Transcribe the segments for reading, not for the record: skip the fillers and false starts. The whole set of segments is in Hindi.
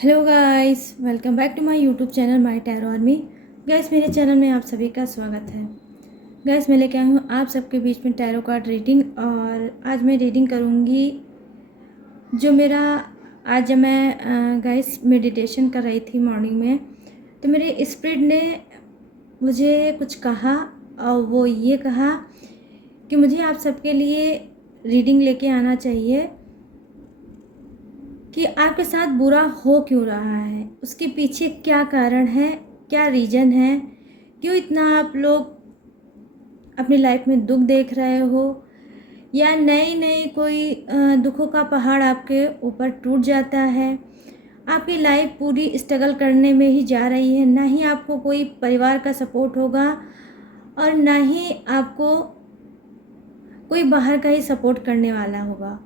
Hello guys, welcome back to my YouTube channel my tarot army. Guys, मेरे चैनल में आप सभी का स्वागत है। गाइस, मैं लेके आई हूँ आप सबके बीच में टैरो कार्ड रीडिंग। और आज मैं रीडिंग करूँगी जो मेरा आज जब मैं गाइस मेडिटेशन कर रही थी मॉर्निंग में, तो मेरे स्पिरिट ने मुझे कुछ कहा। और वो ये कहा कि मुझे आप सबके लिए रीडिंग लेके आना चाहिए कि आपके साथ बुरा हो क्यों रहा है, उसके पीछे क्या कारण है, क्या रीज़न है, क्यों इतना आप लोग अपनी लाइफ में दुख देख रहे हो, या नई नई कोई दुखों का पहाड़ आपके ऊपर टूट जाता है। आपकी लाइफ पूरी स्ट्रगल करने में ही जा रही है, ना ही आपको कोई परिवार का सपोर्ट होगा और ना ही आपको कोई बाहर का ही सपोर्ट करने वाला होगा।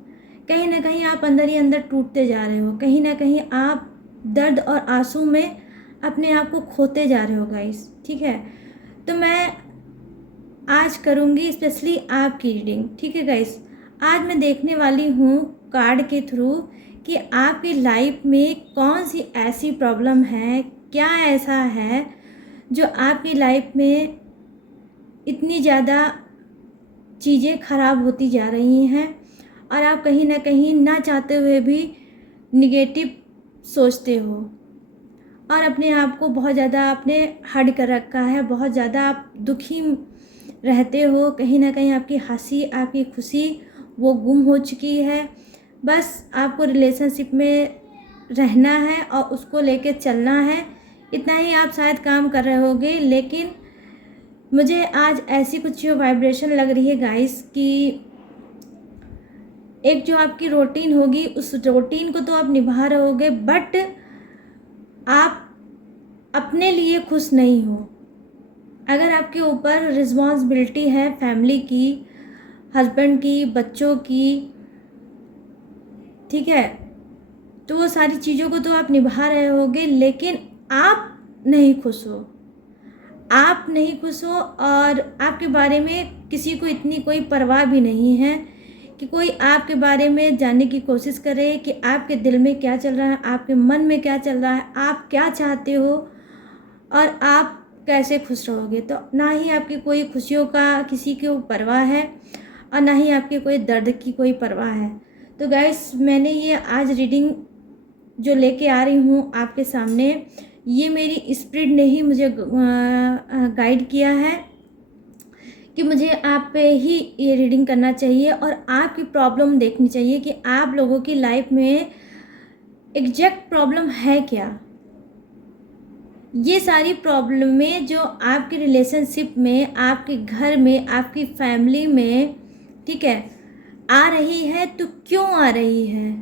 कहीं ना कहीं आप अंदर ही अंदर टूटते जा रहे हो, कहीं ना कहीं आप दर्द और आंसू में अपने आप को खोते जा रहे हो गाइस। ठीक है, तो मैं आज करूँगी स्पेशली आपकी रीडिंग। ठीक है गाइस, आज मैं देखने वाली हूँ कार्ड के थ्रू कि आपकी लाइफ में कौन सी ऐसी प्रॉब्लम है, क्या ऐसा है जो आपकी लाइफ में इतनी ज़्यादा चीज़ें ख़राब होती जा रही हैं और आप कहीं ना कहीं ना चाहते हुए भी निगेटिव सोचते हो और अपने आप को बहुत ज़्यादा आपने हर्ट कर रखा है, बहुत ज़्यादा आप दुखी रहते हो। कहीं ना कहीं आपकी हंसी, आपकी खुशी वो गुम हो चुकी है। बस आपको रिलेशनशिप में रहना है और उसको लेके चलना है, इतना ही आप शायद काम कर रहे होगे। लेकिन मुझे आज ऐसी कुछ वाइब्रेशन लग रही है गाइस कि एक जो आपकी रूटीन होगी, उस रूटीन को तो आप निभा रहे होगे, बट आप अपने लिए खुश नहीं हो। अगर आपके ऊपर रिस्पॉन्सिबिलिटी है फैमिली की, हस्बैंड की, बच्चों की, ठीक है, तो वो सारी चीज़ों को तो आप निभा रहे होगे, लेकिन आप नहीं खुश हो। आप नहीं खुश हो और आपके बारे में किसी को इतनी कोई परवाह भी नहीं है कि कोई आपके बारे में जानने की कोशिश करे कि आपके दिल में क्या चल रहा है, आपके मन में क्या चल रहा है, आप क्या चाहते हो और आप कैसे खुश रहोगे। तो ना ही आपकी कोई खुशियों का किसी को परवाह है और ना ही आपके कोई दर्द की कोई परवाह है। तो गाइस, मैंने ये आज रीडिंग जो लेके आ रही हूँ आपके सामने, ये मेरी स्पिरिट ने ही मुझे गाइड किया है कि मुझे आप पे ही ये रीडिंग करना चाहिए और आपकी प्रॉब्लम देखनी चाहिए कि आप लोगों की लाइफ में एग्जैक्ट प्रॉब्लम है क्या। ये सारी प्रॉब्लमें जो आपके रिलेशनशिप में, आपके घर में, आपकी फैमिली में, ठीक है, आ रही है, तो क्यों आ रही है।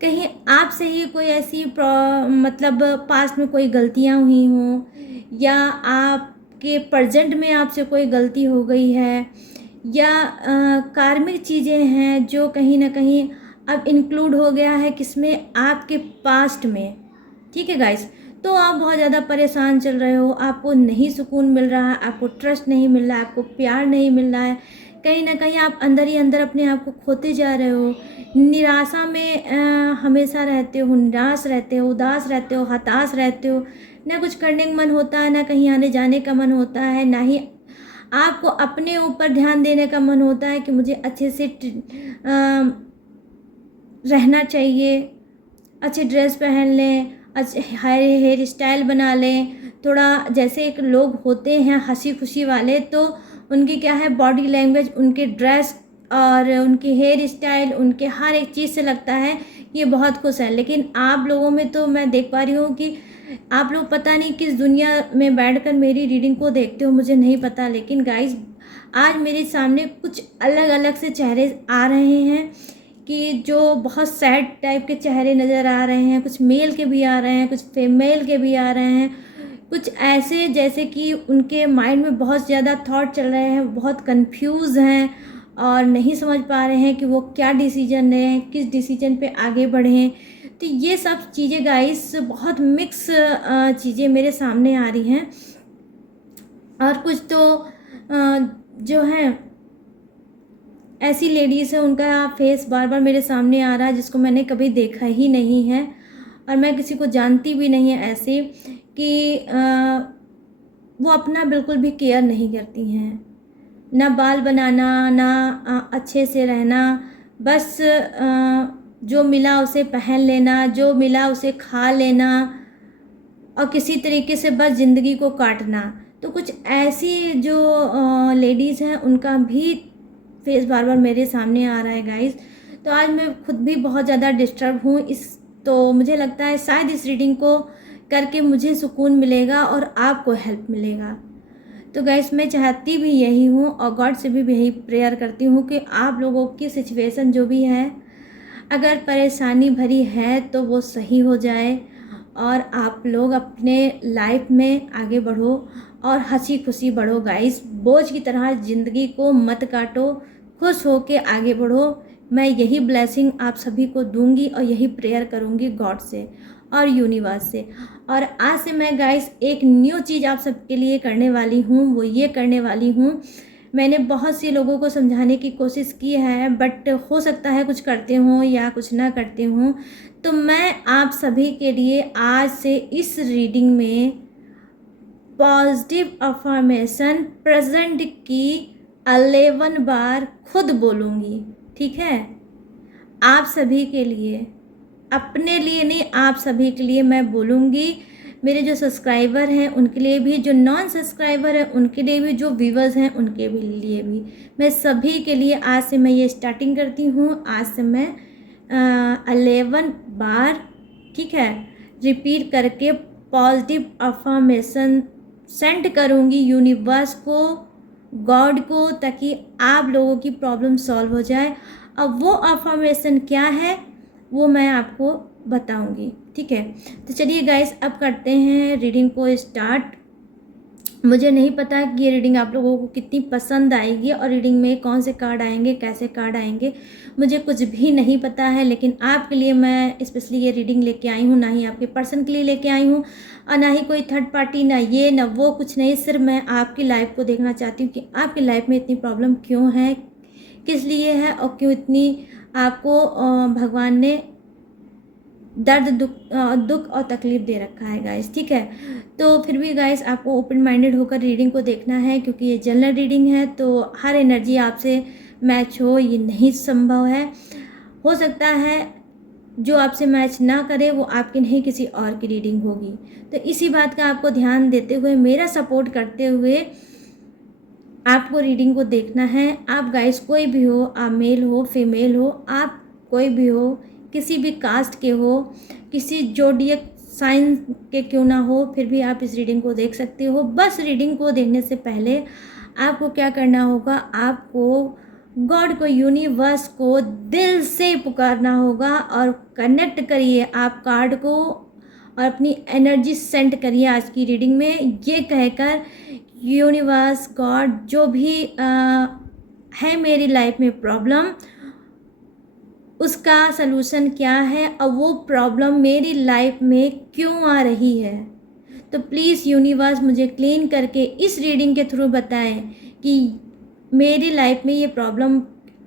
कहीं आपसे ही कोई ऐसी मतलब पास्ट में कोई गलतियां हुई हों, या आपके प्रेजेंट में आपसे कोई गलती हो गई है, या कार्मिक चीज़ें हैं जो कहीं ना कहीं अब इंक्लूड हो गया है किसमें, आपके पास्ट में। ठीक है गाइस, तो आप बहुत ज़्यादा परेशान चल रहे हो, आपको नहीं सुकून मिल रहा है, आपको ट्रस्ट नहीं मिल रहा है, आपको प्यार नहीं मिल रहा है। कहीं ना कहीं आप अंदर ही अंदर अपने आप को खोते जा रहे हो, निराशा में हमेशा रहते हो, निराश रहते हो, उदास रहते हो, हताश रहते हो। ना कुछ करने का मन होता है, ना कहीं आने जाने का मन होता है, ना ही आपको अपने ऊपर ध्यान देने का मन होता है कि मुझे अच्छे से रहना चाहिए, अच्छे ड्रेस पहन लें, अच्छे हेयर स्टाइल बना लें। थोड़ा जैसे एक लोग होते हैं हंसी खुशी वाले, तो उनकी क्या है बॉडी लैंग्वेज, उनके ड्रेस और उनकी हेयर स्टाइल, उनके हर एक चीज़ से लगता है कि ये बहुत खुश है। लेकिन आप लोगों में तो मैं देख पा रही हूँ कि आप लोग पता नहीं किस दुनिया में बैठकर मेरी रीडिंग को देखते हो, मुझे नहीं पता। लेकिन गाइस, आज मेरे सामने कुछ अलग अलग से चेहरे आ रहे हैं कि जो बहुत सैड टाइप के चेहरे नज़र आ रहे हैं। कुछ मेल के भी आ रहे हैं, कुछ फीमेल के भी आ रहे हैं, कुछ ऐसे जैसे कि उनके माइंड में बहुत ज़्यादा थॉट चल रहे हैं, बहुत कंफ्यूज हैं और नहीं समझ पा रहे हैं कि वो क्या डिसीजन लें, किस डिसीजन पे आगे बढ़ें। तो ये सब चीज़ें गाइस, बहुत मिक्स चीज़ें मेरे सामने आ रही हैं। और कुछ तो जो हैं ऐसी लेडीज़ है, उनका फेस बार बार मेरे सामने आ रहा है जिसको मैंने कभी देखा ही नहीं है। और मैं किसी को जानती भी नहीं है ऐसे कि वो अपना बिल्कुल भी केयर नहीं करती हैं, ना बाल बनाना, ना अच्छे से रहना, बस जो मिला उसे पहन लेना, जो मिला उसे खा लेना और किसी तरीके से बस ज़िंदगी को काटना। तो कुछ ऐसी जो लेडीज़ हैं उनका भी फेस बार बार मेरे सामने आ रहा है गाइस। तो आज मैं खुद भी बहुत ज़्यादा डिस्टर्ब हूँ तो मुझे लगता है शायद इस रीडिंग को करके मुझे सुकून मिलेगा और आपको हेल्प मिलेगा। तो गाइस मैं चाहती भी यही हूँ और गॉड से भी यही प्रेयर करती हूँ कि आप लोगों की सिचुएशन जो भी है, अगर परेशानी भरी है तो वो सही हो जाए और आप लोग अपने लाइफ में आगे बढ़ो और हंसी खुशी बढ़ो गाइस। बोझ की तरह ज़िंदगी को मत काटो, खुश हो के आगे बढ़ो। मैं यही ब्लेसिंग आप सभी को दूंगी और यही प्रेयर करूंगी गॉड से और यूनिवर्स से। और आज से मैं गाइस एक न्यू चीज़ आप सबके लिए करने वाली हूँ। वो ये करने वाली हूँ, मैंने बहुत सी लोगों को समझाने की कोशिश की है, बट हो सकता है कुछ करते हों या कुछ ना करते हों। तो मैं आप सभी के लिए आज से इस रीडिंग में पॉजिटिव अफर्मेशन प्रेजेंट की 11 बार खुद बोलूँगी, ठीक है? आप सभी के लिए, अपने लिए नहीं, आप सभी के लिए मैं बोलूँगी। मेरे जो सब्सक्राइबर हैं उनके लिए भी, जो नॉन सब्सक्राइबर हैं उनके लिए भी, जो व्यूवर्स हैं उनके भी लिए भी, मैं सभी के लिए आज से मैं ये स्टार्टिंग करती हूँ। आज से मैं 11 बार, ठीक है, रिपीट करके पॉजिटिव अफर्मेशन सेंड करूँगी यूनिवर्स को, गॉड को, ताकि आप लोगों की प्रॉब्लम सॉल्व हो जाए। अब वो अफर्मेशन क्या है वो मैं आपको बताऊंगी, ठीक है? तो चलिए गाइस अब करते हैं रीडिंग को स्टार्ट। मुझे नहीं पता कि ये रीडिंग आप लोगों को कितनी पसंद आएगी और रीडिंग में कौन से कार्ड आएंगे, कैसे कार्ड आएंगे, मुझे कुछ भी नहीं पता है। लेकिन आपके लिए मैं स्पेशली ये रीडिंग लेके आई हूँ, ना ही आपके पर्सन के लिए लेके आई हूँ और ना ही कोई थर्ड पार्टी, ना ये ना वो, कुछ नहीं। सिर्फ मैं आपकी लाइफ को देखना चाहती हूँ कि आपकी लाइफ में इतनी प्रॉब्लम क्यों है, किस लिए है और क्यों इतनी आपको भगवान ने दर्द, दुख और तकलीफ़ दे रखा है गाइस, ठीक है? तो फिर भी गाइस आपको ओपन माइंडेड होकर रीडिंग को देखना है, क्योंकि ये जनरल रीडिंग है तो हर एनर्जी आपसे मैच हो ये नहीं संभव है। हो सकता है जो आपसे मैच ना करे वो आपकी नहीं किसी और की रीडिंग होगी। तो इसी बात का आपको ध्यान देते हुए, मेरा सपोर्ट करते हुए आपको रीडिंग को देखना है। आप गाइस कोई भी हो, आप मेल हो, फीमेल हो, आप कोई भी हो, किसी भी कास्ट के हो, किसी जोडियक साइन के क्यों ना हो, फिर भी आप इस रीडिंग को देख सकते हो। बस रीडिंग को देखने से पहले आपको क्या करना होगा, आपको गॉड को, यूनिवर्स को दिल से पुकारना होगा और कनेक्ट करिए आप कार्ड को और अपनी एनर्जी सेंड करिए आज की रीडिंग में, ये कहकर यूनिवर्स, गॉड, जो भी है मेरी लाइफ में प्रॉब्लम, उसका सलूशन क्या है और वो प्रॉब्लम मेरी लाइफ में क्यों आ रही है। तो प्लीज़ यूनिवर्स मुझे क्लीन करके इस रीडिंग के थ्रू बताएं कि मेरी लाइफ में ये प्रॉब्लम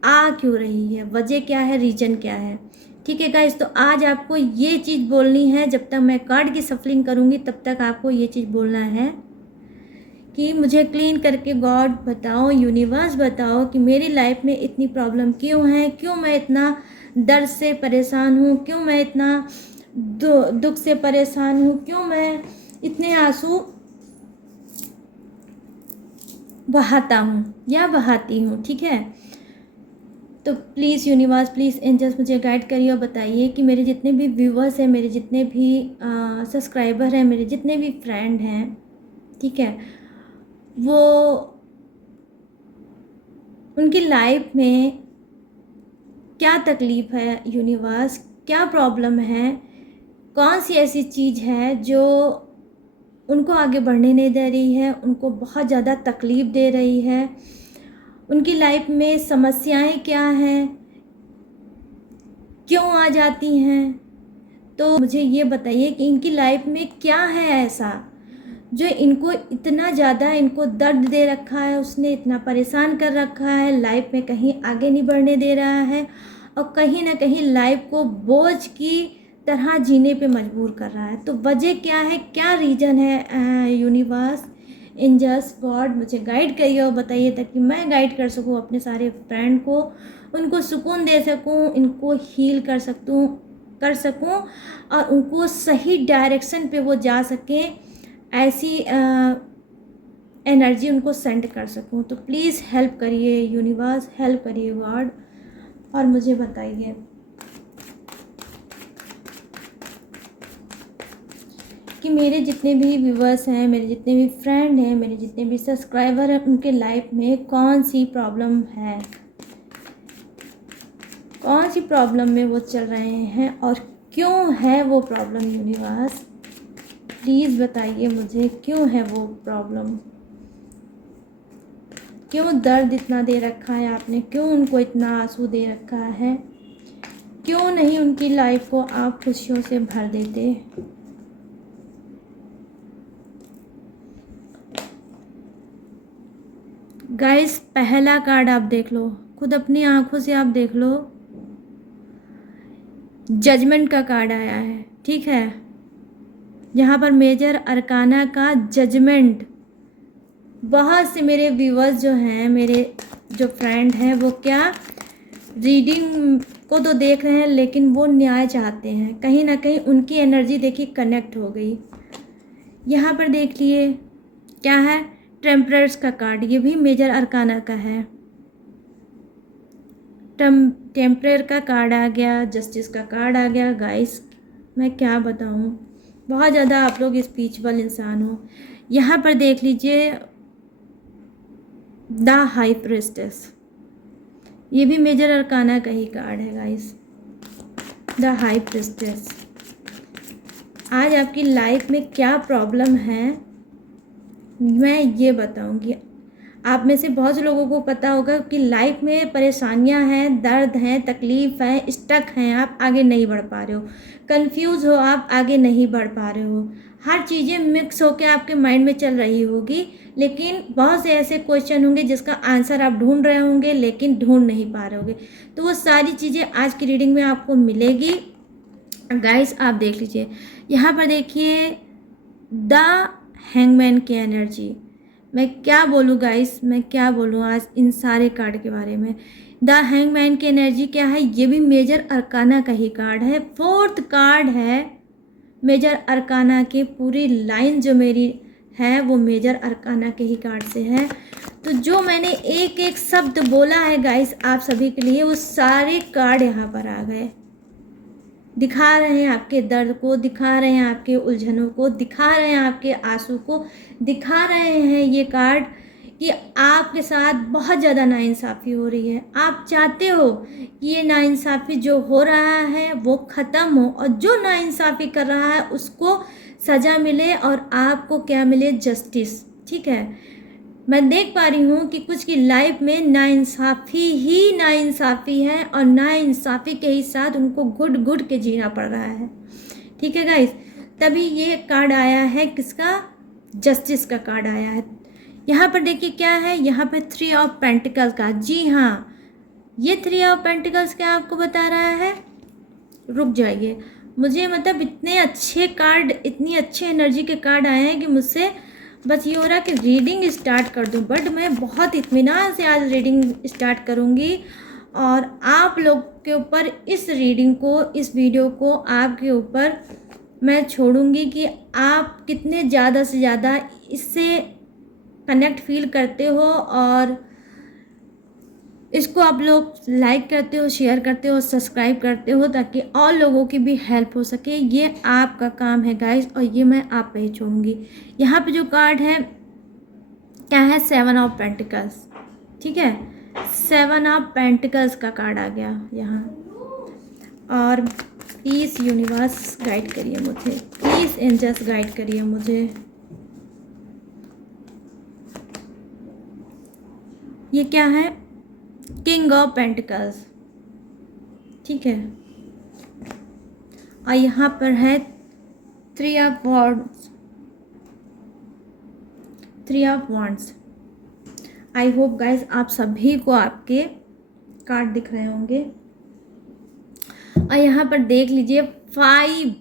आ क्यों रही है, वजह क्या है, रीज़न क्या है, ठीक है गाइस? तो आज आपको ये चीज़ बोलनी है। जब तक मैं कार्ड की सफलिंग करूँगी तब तक आपको ये चीज़ बोलना है कि मुझे क्लीन करके गॉड बताओ, यूनिवर्स बताओ कि मेरी लाइफ में इतनी प्रॉब्लम क्यों है, क्यों मैं इतना दर्द से परेशान हूँ, क्यों मैं इतना दुख से परेशान हूँ, क्यों मैं इतने आंसू बहाता हूँ या बहाती हूँ, ठीक है? तो प्लीज़ यूनिवर्स, प्लीज़ एंजल्स मुझे गाइड करिए और बताइए कि मेरे जितने भी व्यूवर्स हैं, मेरे जितने भी सब्सक्राइबर हैं, मेरे जितने भी फ्रेंड हैं, ठीक है, वो उनकी लाइफ में क्या तकलीफ़ है यूनिवर्स, क्या प्रॉब्लम है, कौन सी ऐसी चीज़ है जो उनको आगे बढ़ने नहीं दे रही है, उनको बहुत ज़्यादा तकलीफ़ दे रही है, उनकी लाइफ में समस्याएं क्या हैं, क्यों आ जाती हैं। तो मुझे ये बताइए कि इनकी लाइफ में क्या है ऐसा जो इनको इतना ज़्यादा इनको दर्द दे रखा है, उसने इतना परेशान कर रखा है, लाइफ में कहीं आगे नहीं बढ़ने दे रहा है और कहीं ना कहीं लाइफ को बोझ की तरह जीने पे मजबूर कर रहा है। तो वजह क्या है, क्या रीज़न है? यूनिवर्स, एंजल्स, गॉड मुझे गाइड करिए और बताइए, ताकि मैं गाइड कर सकूँ अपने सारे फ्रेंड को, उनको सुकून दे सकूँ, इनको हील कर सकूँ और उनको सही डायरेक्शन पे वो जा सकें, ऐसी एनर्जी उनको सेंड कर सकूँ। तो प्लीज़ हेल्प करिए यूनिवर्स, हेल्प करिए गॉड, और मुझे बताइए कि मेरे जितने भी व्यूवर्स हैं, मेरे जितने भी फ्रेंड हैं, मेरे जितने भी सब्सक्राइबर हैं, उनके लाइफ में कौन सी प्रॉब्लम है, कौन सी प्रॉब्लम में वो चल रहे हैं और क्यों है वो प्रॉब्लम। यूनिवर्स प्लीज़ बताइए मुझे, क्यों है वो प्रॉब्लम, क्यों दर्द इतना दे रखा है आपने, क्यों उनको इतना आंसू दे रखा है, क्यों नहीं उनकी लाइफ को आप खुशियों से भर देते। गाइस पहला कार्ड आप देख लो, खुद अपनी आंखों से आप देख लो, जजमेंट का कार्ड आया है, ठीक है। यहाँ पर मेजर अरकाना का जजमेंट। बहुत से मेरे व्यूअर्स जो हैं, मेरे जो फ्रेंड हैं, वो क्या रीडिंग को तो देख रहे हैं लेकिन वो न्याय चाहते हैं। कहीं ना कहीं उनकी एनर्जी देखिए कनेक्ट हो गई। यहाँ पर देख लिए क्या है, टेम्परर्स का कार्ड, ये भी मेजर अरकाना का है। टेम्परर का कार्ड आ गया, जस्टिस का कार्ड आ गया। गाइस मैं क्या बताऊँ, बहुत ज़्यादा आप लोग स्पिरिचुअल इंसान हो। यहाँ पर देख लीजिए द हाई प्रिस्टेस, ये भी मेजर अरकाना का ही कार्ड है गाइस, द हाई प्रिस्टेस। आज आपकी लाइफ में क्या प्रॉब्लम है मैं ये बताऊंगी। आप में से बहुत से लोगों को पता होगा कि लाइफ में परेशानियां हैं, दर्द हैं, तकलीफ़ है, स्टक हैं, आप आगे नहीं बढ़ पा रहे हो, कंफ्यूज हो, आप आगे नहीं बढ़ पा रहे हो, हर चीज़ें मिक्स होकर आपके माइंड में चल रही होगी। लेकिन बहुत से ऐसे क्वेश्चन होंगे जिसका आंसर आप ढूंढ रहे होंगे लेकिन ढूंढ नहीं पा रहे होंगे। तो वो सारी चीज़ें आज की रीडिंग में आपको मिलेगी। गाइस आप देख लीजिए, यहाँ पर देखिए द हैंगमैन की एनर्जी। मैं क्या बोलूँ गाइस, मैं क्या बोलूँ आज इन सारे कार्ड के बारे में। द हैंगमैन की एनर्जी क्या है, ये भी मेजर अरकाना का ही कार्ड है, फोर्थ कार्ड है मेजर अरकाना की। पूरी लाइन जो मेरी है वो मेजर अरकाना के ही कार्ड से है। तो जो मैंने एक एक शब्द बोला है गाइस आप सभी के लिए, वो सारे कार्ड यहाँ पर आ गए, दिखा रहे हैं आपके दर्द को, दिखा रहे हैं आपके उलझनों को, दिखा रहे हैं आपके आंसू को, दिखा रहे हैं ये कार्ड कि आपके साथ बहुत ज़्यादा नाइंसाफ़ी हो रही है। आप चाहते हो कि ये नाइंसाफ़ी जो हो रहा है वो ख़त्म हो और जो नाइंसाफ़ी कर रहा है उसको सज़ा मिले और आपको क्या मिले, जस्टिस, ठीक है। मैं देख पा रही हूँ कि कुछ की लाइफ में नाइंसाफ़ी ही नाइंसाफ़ी है और नाइंसाफ़ी के ही साथ उनको घुट घुट के जीना पड़ रहा है, ठीक है गाइस। तभी ये कार्ड आया है, किसका, जस्टिस का कार्ड आया है। यहाँ पर देखिए क्या है, यहाँ पर 3 ऑफ पेंटिकल्स का। जी हाँ, ये 3 ऑफ पेंटिकल्स क्या आपको बता रहा है, रुक जाइए, मुझे मतलब इतने अच्छे कार्ड, इतनी अच्छी एनर्जी के कार्ड आए हैं कि मुझसे बस ये हो रहा है कि रीडिंग स्टार्ट कर दूं। बट मैं बहुत इत्मीनान से आज रीडिंग स्टार्ट करूंगी और आप लोग के ऊपर इस रीडिंग को, इस वीडियो को आपके ऊपर मैं छोड़ूंगी कि आप कितने ज़्यादा से ज़्यादा इससे कनेक्ट फील करते हो और इसको आप लोग लाइक करते हो, शेयर करते हो, सब्सक्राइब करते हो, ताकि और लोगों की भी हेल्प हो सके। ये आपका काम है गाइस और ये मैं आप पे ही छोड़ूंगी। यहाँ पे जो कार्ड है क्या है, 7 ऑफ पेंटिकल्स, ठीक है, 7 ऑफ पेंटिकल्स का कार्ड आ गया यहाँ। और प्लीज़ यूनिवर्स गाइड करिए मुझे, प्लीज़ एंजल्स गाइड करिए मुझे। ये क्या है, किंग ऑफ पेंटिकल्स, ठीक है। और यहाँ पर है 3 of wands, 3 of wands. I hope guys आप सभी को आपके कार्ड दिख रहे होंगे। और यहाँ पर देख लीजिए 5,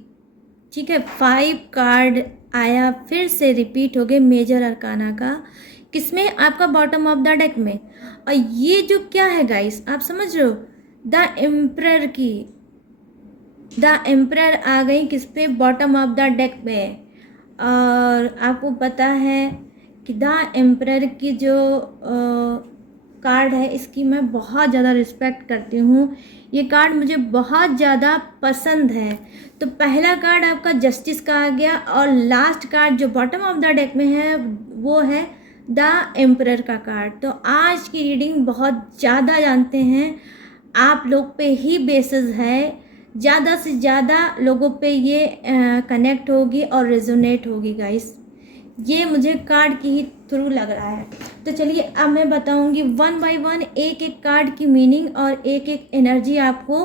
ठीक है, 5 कार्ड आया, फिर से रिपीट हो गए मेजर अरकाना का, किसमें, आपका बॉटम ऑफ द डेक में। और ये जो क्या है गाइस, आप समझ रहे हो, द एम्परर की, द एम्परर आ गई किस पे, बॉटम ऑफ द डेक में। और आपको पता है कि द एम्परर की जो कार्ड है, इसकी मैं बहुत ज़्यादा रिस्पेक्ट करती हूँ, ये कार्ड मुझे बहुत ज़्यादा पसंद है। तो पहला कार्ड आपका जस्टिस का आ गया, और लास्ट कार्ड जो बॉटम ऑफ द डेक में है वो है द एम्परर का कार्ड। तो आज की रीडिंग बहुत ज़्यादा जानते हैं आप लोग पे ही बेसिस है, ज़्यादा से ज़्यादा लोगों पे ये कनेक्ट होगी और रेजोनेट होगी गाइस, ये मुझे कार्ड की ही थ्रू लग रहा है। तो चलिए अब मैं बताऊंगी 1 बाय 1 एक एक कार्ड की मीनिंग और एक एक एनर्जी आपको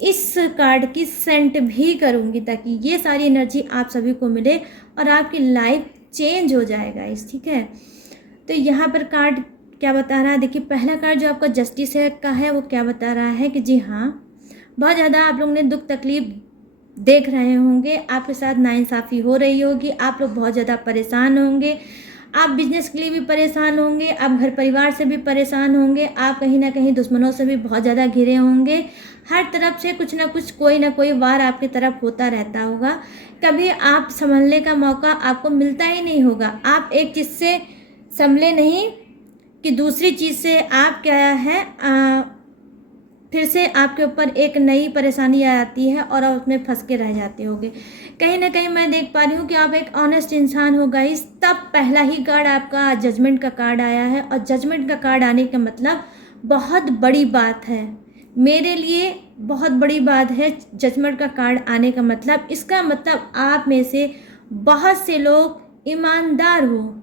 इस कार्ड की सेंट भी करूंगी, ताकि ये सारी एनर्जी आप सभी को मिले और आपकी लाइफ चेंज हो जाएगा इस, ठीक है। तो यहाँ पर कार्ड क्या बता रहा है, देखिए पहला कार्ड जो आपका जस्टिस है का है, वो क्या बता रहा है कि जी हाँ, बहुत ज़्यादा आप लोगों ने दुख तकलीफ देख रहे होंगे, आपके साथ नाइंसाफ़ी हो रही होगी, आप लोग बहुत ज़्यादा परेशान होंगे, आप बिजनेस के लिए भी परेशान होंगे, आप घर परिवार से भी परेशान होंगे, आप कहीं ना कहीं दुश्मनों से भी बहुत ज़्यादा घिरे होंगे, हर तरफ से कुछ ना कुछ कोई ना कोई वार आपकी तरफ होता रहता होगा, कभी आप संभलने का मौका आपको मिलता ही नहीं होगा, आप एक चीज़ से संभले नहीं कि दूसरी चीज़ से आप क्या है फिर से आपके ऊपर एक नई परेशानी आ जाती है और आप उसमें फंस के रह जाते होगे। कहीं ना कहीं मैं देख पा रही हूँ कि आप एक ऑनेस्ट इंसान हो गाइस, तब पहला ही कार्ड आपका जजमेंट का कार्ड आया है, और जजमेंट का कार्ड आने का मतलब बहुत बड़ी बात है, मेरे लिए बहुत बड़ी बात है जजमेंट का कार्ड आने का मतलब। इसका मतलब आप में से बहुत से लोग ईमानदार हो,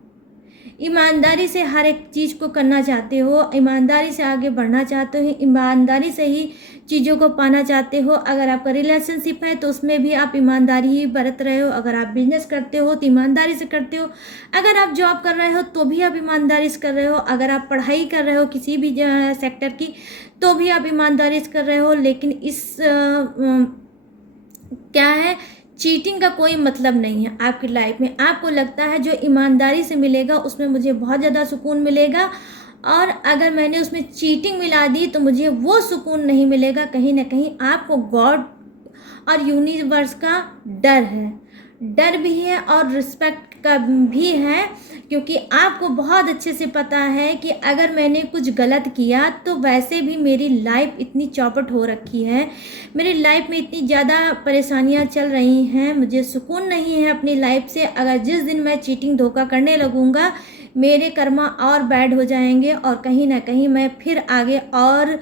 ईमानदारी से हर एक चीज़ को करना चाहते हो, ईमानदारी से आगे बढ़ना चाहते हो, ईमानदारी से ही चीज़ों को पाना चाहते हो। अगर आपका रिलेशनशिप है तो उसमें भी आप ईमानदारी ही बरत रहे हो, अगर आप बिजनेस करते हो तो ईमानदारी से करते हो, अगर आप जॉब कर रहे हो तो भी आप ईमानदारी से कर रहे हो, अगर आप पढ़ाई कर रहे हो किसी भी सेक्टर की तो भी आप ईमानदारी से कर रहे हो। लेकिन इस क्या है, चीटिंग का कोई मतलब नहीं है आपकी लाइफ में। आपको लगता है जो ईमानदारी से मिलेगा उसमें मुझे बहुत ज़्यादा सुकून मिलेगा, और अगर मैंने उसमें चीटिंग मिला दी तो मुझे वो सुकून नहीं मिलेगा। कहीं ना कहीं आपको गॉड और यूनिवर्स का डर भी है और रिस्पेक्ट का भी है, क्योंकि आपको बहुत अच्छे से पता है कि अगर मैंने कुछ गलत किया तो वैसे भी मेरी लाइफ इतनी चौपट हो रखी है, मेरी लाइफ में इतनी ज़्यादा परेशानियां चल रही हैं, मुझे सुकून नहीं है अपनी लाइफ से। अगर जिस दिन मैं चीटिंग धोखा करने लगूँगा मेरे कर्मा और बैड हो जाएंगे, और कहीं ना कहीं मैं फिर आगे और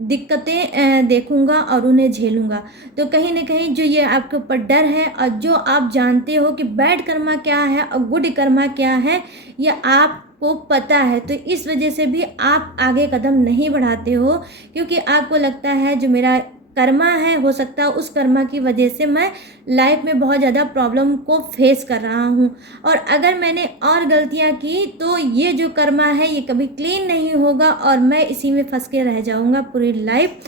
दिक्कतें देखूंगा और उन्हें झेलूंगा। तो कहीं ना कहीं जो ये आपके ऊपर डर है, और जो आप जानते हो कि बैड कर्मा क्या है और गुड कर्मा क्या है, ये आपको पता है, तो इस वजह से भी आप आगे कदम नहीं बढ़ाते हो, क्योंकि आपको लगता है जो मेरा कर्मा है, हो सकता है उस कर्मा की वजह से मैं लाइफ में बहुत ज़्यादा प्रॉब्लम को फेस कर रहा हूँ, और अगर मैंने और गलतियाँ की तो ये जो कर्मा है ये कभी क्लीन नहीं होगा और मैं इसी में फंस के रह जाऊँगा पूरी लाइफ,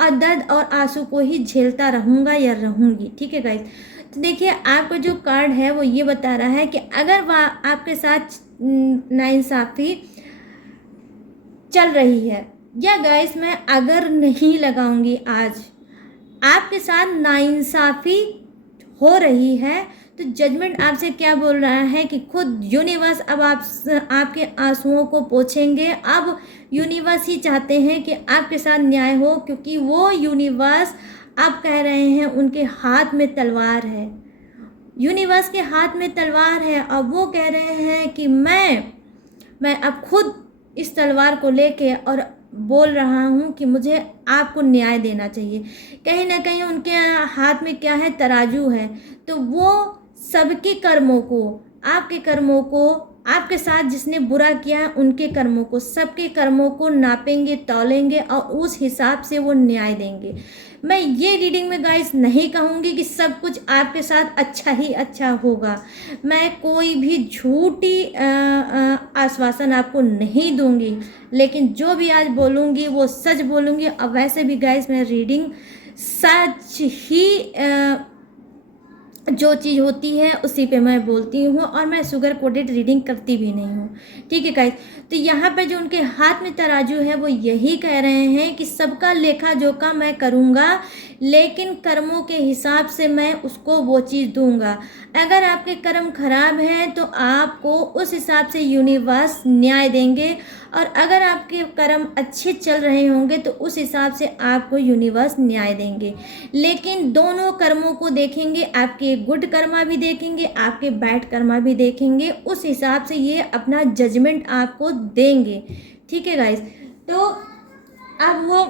और दर्द और आंसू को ही झेलता रहूँगा या रहूँगी। ठीक है गाइस, तो देखिए आपका जो कार्ड है वो ये बता रहा है कि अगर वह आपके साथ नाइंसाफ़ी चल रही है, या गाइस मैं अगर नहीं लगाऊंगी, आज आपके साथ नाइंसाफ़ी हो रही है, तो जजमेंट आपसे क्या बोल रहा है कि खुद यूनिवर्स अब आपके आंसुओं को पोंछेंगे। अब यूनिवर्स ही चाहते हैं कि आपके साथ न्याय हो, क्योंकि वो यूनिवर्स आप कह रहे हैं उनके हाथ में तलवार है, यूनिवर्स के हाथ में तलवार है, और वो कह रहे हैं कि मैं अब खुद इस तलवार को लेके और बोल रहा हूँ कि मुझे आपको न्याय देना चाहिए। कहीं ना कहीं उनके हाथ में क्या है, तराजू है, तो वो सबके कर्मों को, आपके कर्मों को, आपके साथ जिसने बुरा किया है उनके कर्मों को, सबके कर्मों को नापेंगे, तौलेंगे और उस हिसाब से वो न्याय देंगे। मैं ये रीडिंग में गाइस नहीं कहूँगी कि सब कुछ आपके साथ अच्छा ही अच्छा होगा, मैं कोई भी झूठी आश्वासन आपको नहीं दूंगी, लेकिन जो भी आज बोलूँगी वो सच बोलूँगी। और वैसे भी गाइस मैं रीडिंग सच ही जो चीज़ होती है उसी पे मैं बोलती हूँ, और मैं शुगर कोटेड रीडिंग करती भी नहीं हूँ। ठीक है गाइस, तो यहाँ पर जो उनके हाथ में तराजू है वो यही कह रहे हैं कि सबका लेखा जोखा मैं करूँगा, लेकिन कर्मों के हिसाब से मैं उसको वो चीज़ दूंगा। अगर आपके कर्म खराब हैं तो आपको उस हिसाब से यूनिवर्स न्याय देंगे, और अगर आपके कर्म अच्छे चल रहे होंगे तो उस हिसाब से आपको यूनिवर्स न्याय देंगे। लेकिन दोनों कर्मों को देखेंगे, आपके गुड कर्मा भी देखेंगे, आपके बैड कर्मा भी देखेंगे, उस हिसाब से ये अपना जजमेंट आपको देंगे। ठीक है गाइस, तो अब वो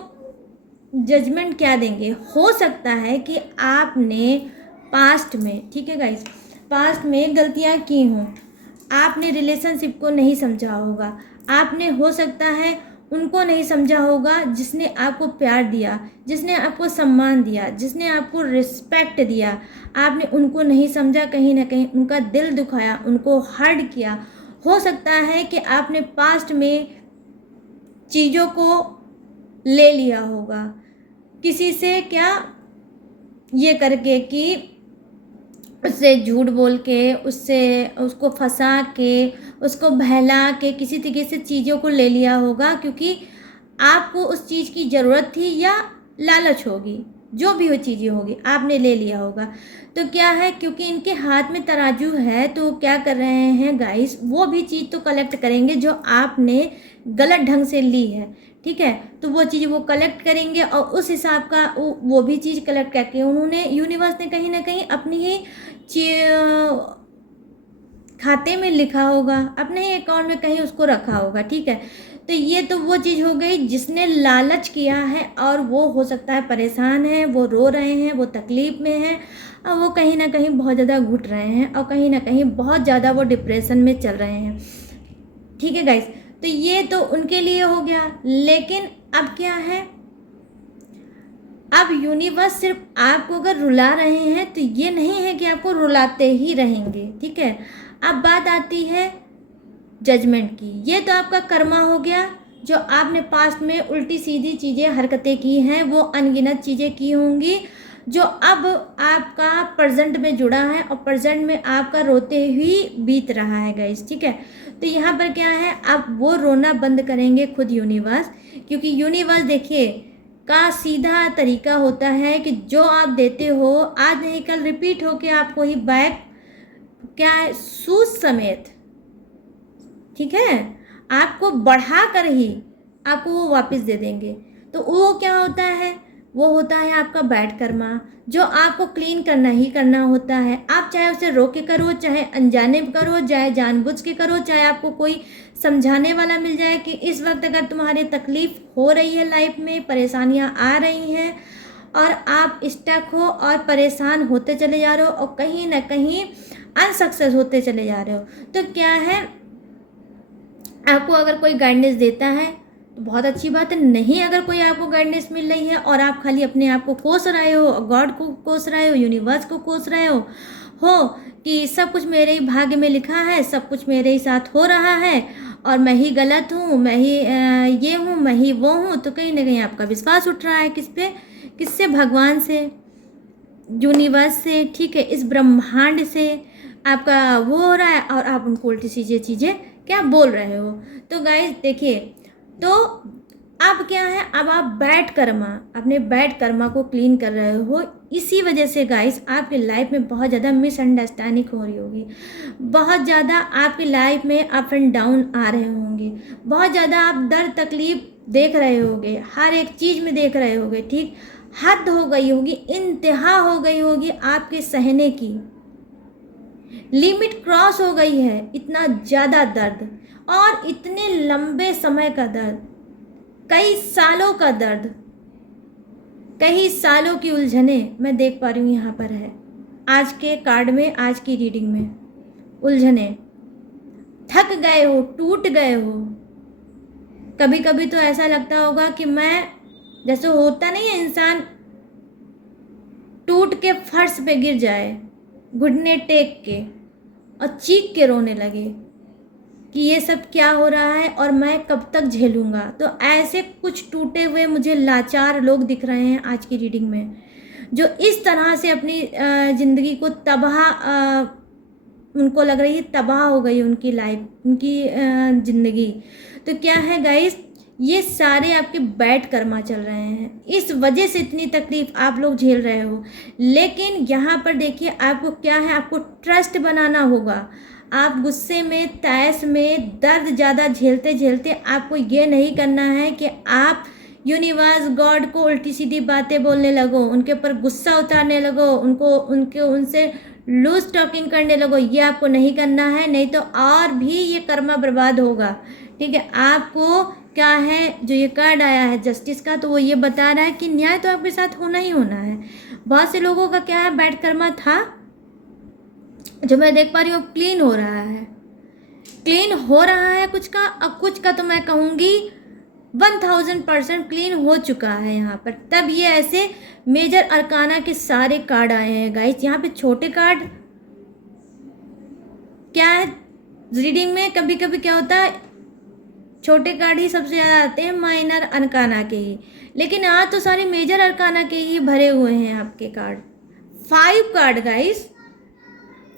जजमेंट क्या देंगे? हो सकता है कि आपने पास्ट में, ठीक है गाइस, पास्ट में गलतियां की हों, आपने रिलेशनशिप को नहीं समझा होगा, आपने हो सकता है उनको नहीं समझा होगा जिसने आपको प्यार दिया, जिसने आपको सम्मान दिया, जिसने आपको रिस्पेक्ट दिया, आपने उनको नहीं समझा, कहीं ना कहीं उनका दिल दुखाया, उनको हर्ट किया। हो सकता है कि आपने पास्ट में चीज़ों को ले लिया होगा किसी से, क्या ये करके कि उससे झूठ बोल के, उससे उसको फंसा के, उसको बहला के किसी तरीके से चीज़ों को ले लिया होगा, क्योंकि आपको उस चीज़ की ज़रूरत थी या लालच होगी, जो भी वो चीज़ें होगी आपने ले लिया होगा। तो क्या है, क्योंकि इनके हाथ में तराजू है तो क्या कर रहे हैं गाइस, वो भी चीज़ तो कलेक्ट करेंगे जो आपने गलत ढंग से ली है। ठीक है, तो वो चीज़ वो कलेक्ट करेंगे, और उस हिसाब का वो भी चीज़ कलेक्ट करके उन्होंने, यूनिवर्स ने कहीं ना कहीं अपनी ही खाते में लिखा होगा, अपने ही अकाउंट में कहीं उसको रखा होगा। ठीक है, तो ये तो वो चीज़ हो गई जिसने लालच किया है, और वो हो सकता है परेशान है, वो रो रहे हैं, वो तकलीफ़ में हैं, और वो कहीं ना कहीं बहुत ज़्यादा घुट रहे हैं, और कहीं ना कहीं बहुत ज़्यादा वो डिप्रेशन में चल रहे हैं। ठीक है गाइस, तो ये तो उनके लिए हो गया। लेकिन अब क्या है, अब यूनिवर्स सिर्फ आपको अगर रुला रहे हैं तो ये नहीं है कि आपको रुलाते ही रहेंगे। ठीक है, अब बात आती है जजमेंट की। ये तो आपका कर्मा हो गया, जो आपने पास्ट में उल्टी सीधी चीज़ें हरकतें की हैं, वो अनगिनत चीज़ें की होंगी, जो अब आपका प्रेजेंट में जुड़ा है, और प्रेजेंट में आपका रोते हुए बीत रहा है गाइस। ठीक है, तो यहाँ पर क्या है, आप वो रोना बंद करेंगे खुद यूनिवर्स, क्योंकि यूनिवर्स देखिए का सीधा तरीका होता है कि जो आप देते हो आज नहीं कल रिपीट होके आपको ही बैक, क्या है, सूद समेत, ठीक है, आपको बढ़ा कर ही आपको वो वापस दे देंगे। तो वो क्या होता है, वो होता है आपका बैड कर्मा, जो आपको क्लीन करना ही करना होता है। आप चाहे उसे रोक के करो, चाहे अनजाने करो, चाहे जानबूझ के करो, चाहे आपको कोई समझाने वाला मिल जाए कि इस वक्त अगर तुम्हारी तकलीफ़ हो रही है, लाइफ में परेशानियां आ रही हैं, और आप स्टक हो और परेशान होते चले जा रहे हो, और कहीं ना कहीं अनसक्सेस होते चले जा रहे हो, तो क्या है, आपको अगर कोई गाइडेंस देता है तो बहुत अच्छी बात है। नहीं, अगर कोई आपको गाइडेंस मिल रही है और आप खाली अपने आप को कोस रहे हो, गॉड को कोस रहे हो, यूनिवर्स को कोस रहे हो कि सब कुछ मेरे ही भाग्य में लिखा है, सब कुछ मेरे ही साथ हो रहा है, और मैं ही गलत हूँ, मैं ही ये हूँ, मैं ही वो हूँ, तो कहीं ना कहीं आपका विश्वास उठ रहा है किस पे, किससे? भगवान से, यूनिवर्स से। ठीक है, इस ब्रह्मांड से आपका वो हो रहा है, और आप उनको उल्टी सीधी चीज़ें क्या बोल रहे हो। तो गाइस देखिए, तो अब क्या है, अब आप बैड कर्मा, अपने बैड कर्मा को क्लीन कर रहे हो। इसी वजह से गाइस आपकी लाइफ में बहुत ज़्यादा मिसअंडरस्टैंडिंग हो रही होगी, बहुत ज़्यादा आपकी लाइफ में अप एंड डाउन आ रहे होंगे, बहुत ज़्यादा आप दर्द तकलीफ देख रहे होगे, हर एक चीज़ में देख रहे होगे। ठीक, हद हो गई होगी, इंतहा हो गई होगी आपके सहने की, लिमिट क्रॉस हो गई है। इतना ज़्यादा दर्द, और इतने लंबे समय का दर्द, कई सालों का दर्द, कई सालों की उलझने मैं देख पा रही हूँ यहाँ पर है आज के कार्ड में, आज की रीडिंग में। उलझने, थक गए हो, टूट गए हो। कभी कभी तो ऐसा लगता होगा कि मैं, जैसे होता नहीं है इंसान टूट के फर्श पे गिर जाए, घुटने टेक के और चीख के रोने लगे, कि ये सब क्या हो रहा है और मैं कब तक झेलूँगा। तो ऐसे कुछ टूटे हुए मुझे लाचार लोग दिख रहे हैं आज की रीडिंग में, जो इस तरह से अपनी ज़िंदगी को तबाह, उनको लग रही है तबाह हो गई उनकी लाइफ, उनकी ज़िंदगी। तो क्या है गाइस, ये सारे आपके बैड कर्मा चल रहे हैं, इस वजह से इतनी तकलीफ आप लोग झेल रहे हो। लेकिन यहाँ पर देखिए आपको क्या है, आपको ट्रस्ट बनाना होगा। आप गुस्से में, तैस में, दर्द ज़्यादा झेलते झेलते आपको ये नहीं करना है कि आप यूनिवर्स गॉड को उल्टी सीधी बातें बोलने लगो, उनके ऊपर गुस्सा उतारने लगो, उनसे लूज टॉकिंग करने लगो। ये आपको नहीं करना है, नहीं तो और भी ये कर्मा बर्बाद होगा। ठीक है, आपको क्या है, जो ये कार्ड आया है जस्टिस का, तो वो ये बता रहा है कि न्याय तो आपके साथ होना ही होना है। बहुत से लोगों का क्या है, बैड कर्मा था, जो मैं देख पा रही हूँ क्लीन हो रहा है, क्लीन हो रहा है कुछ का। अब कुछ का तो मैं कहूँगी 1000% क्लीन हो चुका है यहाँ पर। तब ये ऐसे मेजर अरकाना के सारे कार्ड आए हैं गाइस। यहाँ पे छोटे कार्ड क्या है, रीडिंग में कभी कभी क्या होता है, छोटे कार्ड ही सबसे ज़्यादा आते हैं, माइनर अरकाना के ही। लेकिन आज तो सारे मेजर अरकाना के ही भरे हुए हैं आपके कार्ड। 5 कार्ड गाइस,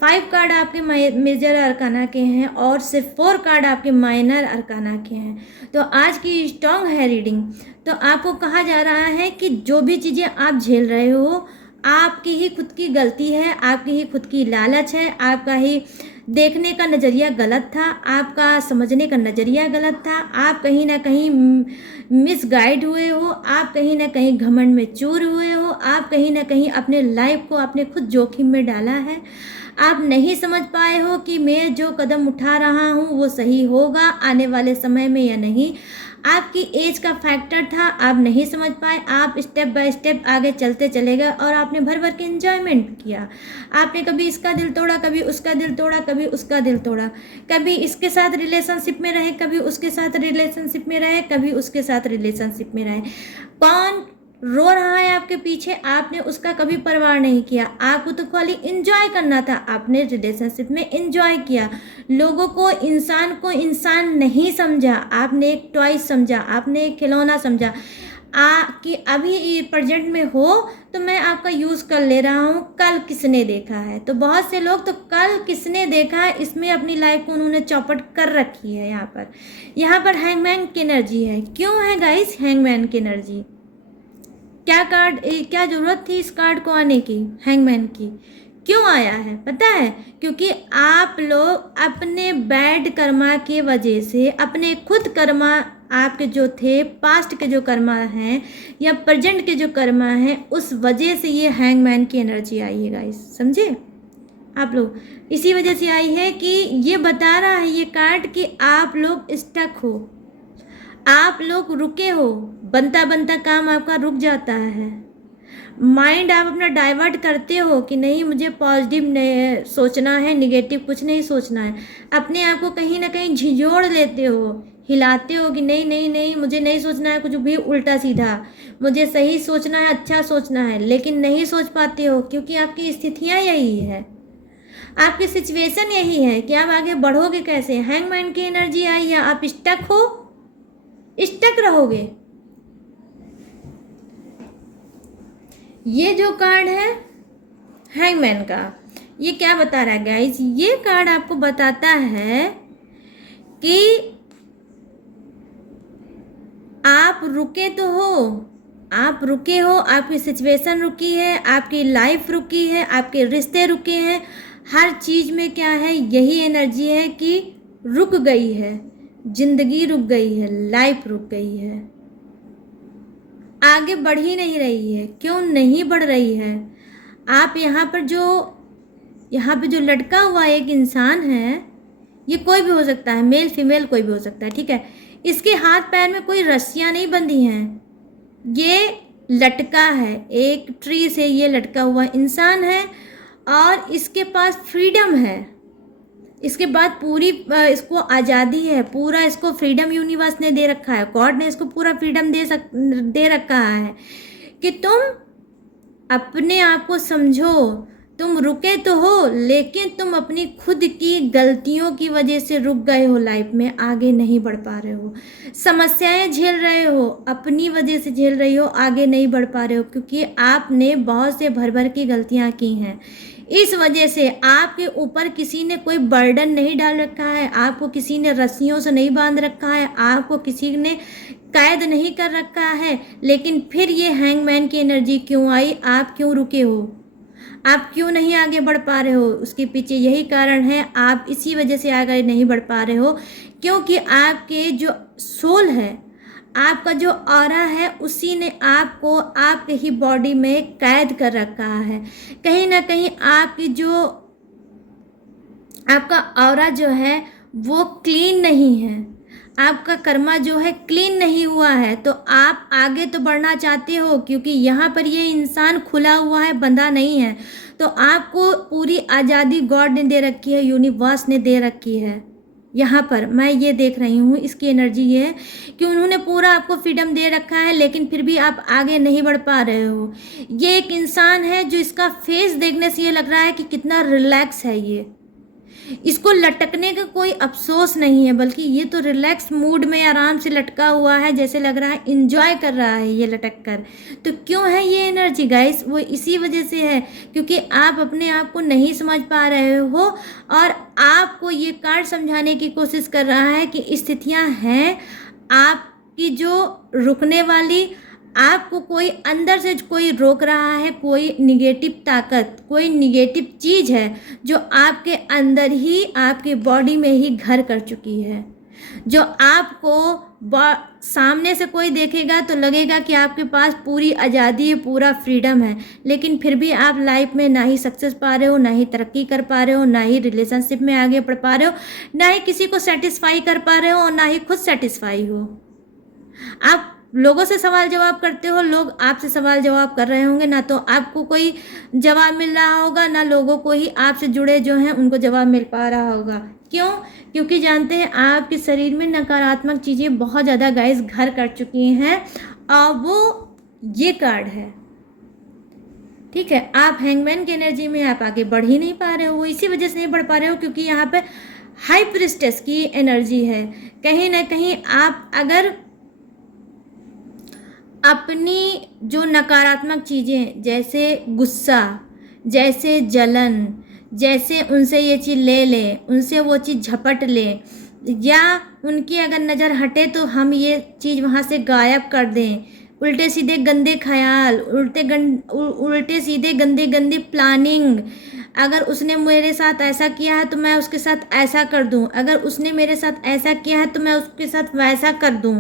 5 कार्ड आपके मेजर अरकाना के हैं और सिर्फ 4 कार्ड आपके माइनर अरकाना के हैं। तो आज की स्ट्रॉन्ग है रीडिंग। तो आपको कहा जा रहा है कि जो भी चीज़ें आप झेल रहे हो, आपकी ही खुद की गलती है, आपकी ही खुद की लालच है, आपका ही देखने का नज़रिया गलत था, आपका समझने का नज़रिया गलत था, आप कहीं ना कहीं मिसगाइड हुए हो, आप कहीं ना कहीं घमंड में चूर हुए हो, आप कहीं ना कहीं अपने लाइफ को आपने खुद जोखिम में डाला है। आप नहीं समझ पाए हो कि मैं जो कदम उठा रहा हूँ वो सही होगा आने वाले समय में या नहीं। आपकी एज का फैक्टर था, आप नहीं समझ पाए, आप स्टेप बाय स्टेप आगे चलते चले गए और आपने भर भर के एंजॉयमेंट किया। आपने कभी इसका दिल तोड़ा, कभी उसका दिल तोड़ा, कभी उसका दिल तोड़ा, कभी इसके साथ रिलेशनशिप में रहे, कभी उसके साथ रिलेशनशिप में रहे, कभी उसके साथ रिलेशनशिप में रहे। कौन रो रहा है आपके पीछे, आपने उसका कभी परवाह नहीं किया। आपको तो खाली इंजॉय करना था, आपने रिलेशनशिप में इंजॉय किया, लोगों को, इंसान को इंसान नहीं समझा, आपने एक टॉय समझा, आपने एक खिलौना समझा। कि अभी प्रेजेंट में हो तो मैं आपका यूज़ कर ले रहा हूँ, कल किसने देखा है। तो बहुत से लोग तो कल किसने देखा है इसमें अपनी लाइफ को उन्होंने चौपट कर रखी है। यहाँ पर हैंगमैन की एनर्जी है। क्यों है गाइस हैंगमैन की एनर्जी? क्या कार्ड, क्या ज़रूरत थी इस कार्ड को आने की, हैंगमैन की? क्यों आया है पता है? क्योंकि आप लोग अपने बैड कर्मा के वजह से, अपने खुद कर्मा आपके जो थे, पास्ट के जो कर्मा हैं या प्रेजेंट के जो कर्मा हैं, उस वजह से ये हैंगमैन की एनर्जी आई है गाइस, समझे आप लोग? इसी वजह से आई है कि ये बता रहा है ये कार्ड कि आप लोग स्टक हो, आप लोग रुके हो, बनता बनता काम आपका रुक जाता है। माइंड आप अपना डाइवर्ट करते हो कि नहीं मुझे पॉजिटिव सोचना है, निगेटिव कुछ नहीं सोचना है। अपने आप को कहीं ना कहीं झिझोड़ लेते हो, हिलाते हो कि नहीं नहीं नहीं मुझे नहीं सोचना है कुछ भी उल्टा सीधा, मुझे सही सोचना है, अच्छा सोचना है। लेकिन नहीं सोच पाते हो क्योंकि आपकी स्थितियाँ यही है, आपकी सिचुएशन यही है कि आप आगे बढ़ोगे कैसे। हैंगमैन की एनर्जी आई है, आप स्टक हो, स्टक रहोगे। ये जो कार्ड है हैंगमैन का, ये क्या बता रहा है गाइस? ये कार्ड आपको बताता है कि आप रुके तो हो, आप रुके हो, आपकी सिचुएशन रुकी है, आपकी लाइफ रुकी है, आपके रिश्ते रुके हैं, हर चीज़ में क्या है, यही एनर्जी है कि रुक गई है, जिंदगी रुक गई है, लाइफ रुक गई है, आगे बढ़ ही नहीं रही है। क्यों नहीं बढ़ रही है? आप यहाँ पे जो लटका हुआ एक इंसान है, ये कोई भी हो सकता है, मेल फीमेल कोई भी हो सकता है, ठीक है? इसके हाथ पैर में कोई रस्सियाँ नहीं बंधी हैं, ये लटका है, एक ट्री से ये लटका हुआ इंसान है और इसके पास फ्रीडम है। इसके बाद पूरी इसको आज़ादी है, पूरा इसको फ्रीडम यूनिवर्स ने दे रखा है, गॉड ने इसको पूरा फ्रीडम दे रखा है कि तुम अपने आप को समझो, तुम रुके तो हो, लेकिन तुम अपनी खुद की गलतियों की वजह से रुक गए हो, लाइफ में आगे नहीं बढ़ पा रहे हो। समस्याएं झेल रहे हो, अपनी वजह से झेल रही हो, आगे नहीं बढ़ पा रहे हो, क्योंकि आपने बहुत से भर भर की गलतियां की हैं। इस वजह से आपके ऊपर किसी ने कोई बर्डन नहीं डाल रखा है, आपको किसी ने रस्सियों से नहीं बांध रखा है, आपको किसी ने कैद नहीं कर रखा है, लेकिन फिर ये हैंगमैन की एनर्जी क्यों आई? आप क्यों रुके हो? आप क्यों नहीं आगे बढ़ पा रहे हो? उसके पीछे यही कारण है, आप इसी वजह से आगे नहीं बढ़ पा रहे हो, क्योंकि आपके जो सोल है, आपका जो ऑरा है, उसी ने आपको आपके ही बॉडी में कैद कर रखा है। कहीं ना कहीं आपकी जो आपका ऑरा जो है वो क्लीन नहीं है, आपका कर्मा जो है क्लीन नहीं हुआ है। तो आप आगे तो बढ़ना चाहते हो, क्योंकि यहाँ पर ये इंसान खुला हुआ है, बंधा नहीं है। तो आपको पूरी आज़ादी गॉड ने दे रखी है, यूनिवर्स ने दे रखी है। यहाँ पर मैं ये देख रही हूँ, इसकी एनर्जी ये है कि उन्होंने पूरा आपको फ्रीडम दे रखा है, लेकिन फिर भी आप आगे नहीं बढ़ पा रहे हो। ये एक इंसान है जो इसका फेस देखने से ये लग रहा है कि कितना रिलैक्स है ये, इसको लटकने का कोई अफसोस नहीं है, बल्कि ये तो रिलैक्स मूड में आराम से लटका हुआ है, जैसे लग रहा है इंजॉय कर रहा है ये लटक कर। तो क्यों है ये एनर्जी गाइस? वो इसी वजह से है क्योंकि आप अपने आप को नहीं समझ पा रहे हो, और आपको ये कार्ड समझाने की कोशिश कर रहा है कि स्थितियां हैं आपकी जो रुकने वाली, आपको कोई अंदर से कोई रोक रहा है, कोई निगेटिव ताकत, कोई निगेटिव चीज़ है जो आपके अंदर ही, आपकी बॉडी में ही घर कर चुकी है, जो आपको सामने से कोई देखेगा तो लगेगा कि आपके पास पूरी आज़ादी है, पूरा फ्रीडम है, लेकिन फिर भी आप लाइफ में ना ही सक्सेस पा रहे हो, ना ही तरक्की कर पा रहे हो, ना ही रिलेशनशिप में आगे बढ़ पा रहे हो, ना ही किसी को सेटिस्फाई कर पा रहे हो, और ना ही खुद सेटिस्फाई हो। आप लोगों से सवाल जवाब करते हो, लोग आपसे सवाल जवाब कर रहे होंगे, ना तो आपको कोई जवाब मिल रहा होगा, ना लोगों को ही आपसे जुड़े जो हैं उनको जवाब मिल पा रहा होगा। क्यों? क्योंकि जानते हैं आपके शरीर में नकारात्मक चीज़ें बहुत ज़्यादा गाइस घर कर चुकी हैं, और वो ये कार्ड है। ठीक है, आप हैंगमैन की एनर्जी में आप आगे बढ़ ही नहीं पा रहे हो, वो इसी वजह से नहीं बढ़ पा रहे हो क्योंकि यहाँ पे हाई प्रिस्टेस की एनर्जी है। कहीं ना कहीं आप अगर अपनी जो नकारात्मक चीज़ें, जैसे गुस्सा, जैसे जलन, जैसे उनसे ये चीज़ ले लें, उनसे वो चीज़ झपट लें, या उनकी अगर नज़र हटे तो हम ये चीज़ वहाँ से गायब कर दें, उल्टे सीधे गंदे ख्याल, उल्टे सीधे गंदे गंदे प्लानिंग, अगर उसने मेरे साथ ऐसा किया है तो मैं उसके साथ ऐसा कर दूं, अगर उसने मेरे साथ ऐसा किया है तो मैं उसके साथ वैसा कर दूं,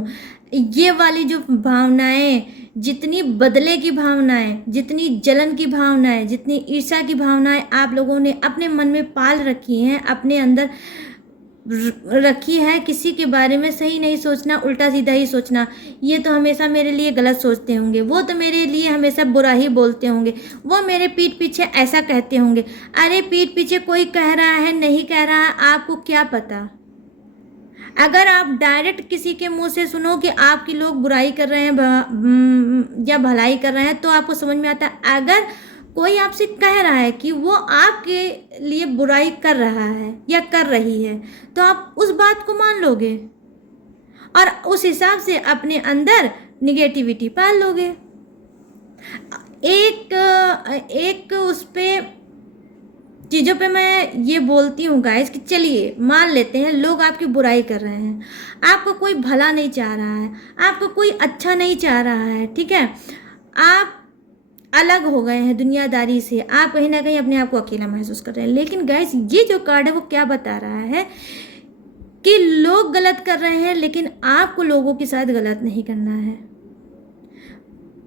ये वाली जो भावनाएं, जितनी बदले की भावनाएं, जितनी जलन की भावनाएं, जितनी ईर्ष्या की भावनाएं आप लोगों ने अपने मन में पाल रखी हैं, अपने अंदर रखी है, किसी के बारे में सही नहीं सोचना, उल्टा सीधा ही सोचना, ये तो हमेशा मेरे लिए गलत सोचते होंगे, वो तो मेरे लिए हमेशा बुरा ही बोलते होंगे, वो मेरे पीठ पीछे ऐसा कहते होंगे। अरे पीठ पीछे कोई कह रहा है, नहीं कह रहा है, आपको क्या पता? अगर आप डायरेक्ट किसी के मुंह से सुनो कि आपकी लोग बुराई कर रहे हैं या भलाई कर रहे हैं, तो आपको समझ में आता है। अगर कोई आपसे कह रहा है कि वो आपके लिए बुराई कर रहा है या कर रही है, तो आप उस बात को मान लोगे और उस हिसाब से अपने अंदर निगेटिविटी पाल लोगे। एक उस पे चीज़ों पे मैं ये बोलती हूँ गाइस कि चलिए मान लेते हैं लोग आपकी बुराई कर रहे हैं, आपको कोई भला नहीं चाह रहा है, आपको कोई अच्छा नहीं चाह रहा है, ठीक है, आप अलग हो गए हैं दुनियादारी से, आप कहीं ना कहीं अपने आप को अकेला महसूस कर रहे हैं। लेकिन गाइस ये जो कार्ड है वो क्या बता रहा है कि लोग गलत कर रहे हैं, लेकिन आपको लोगों के साथ गलत नहीं करना है।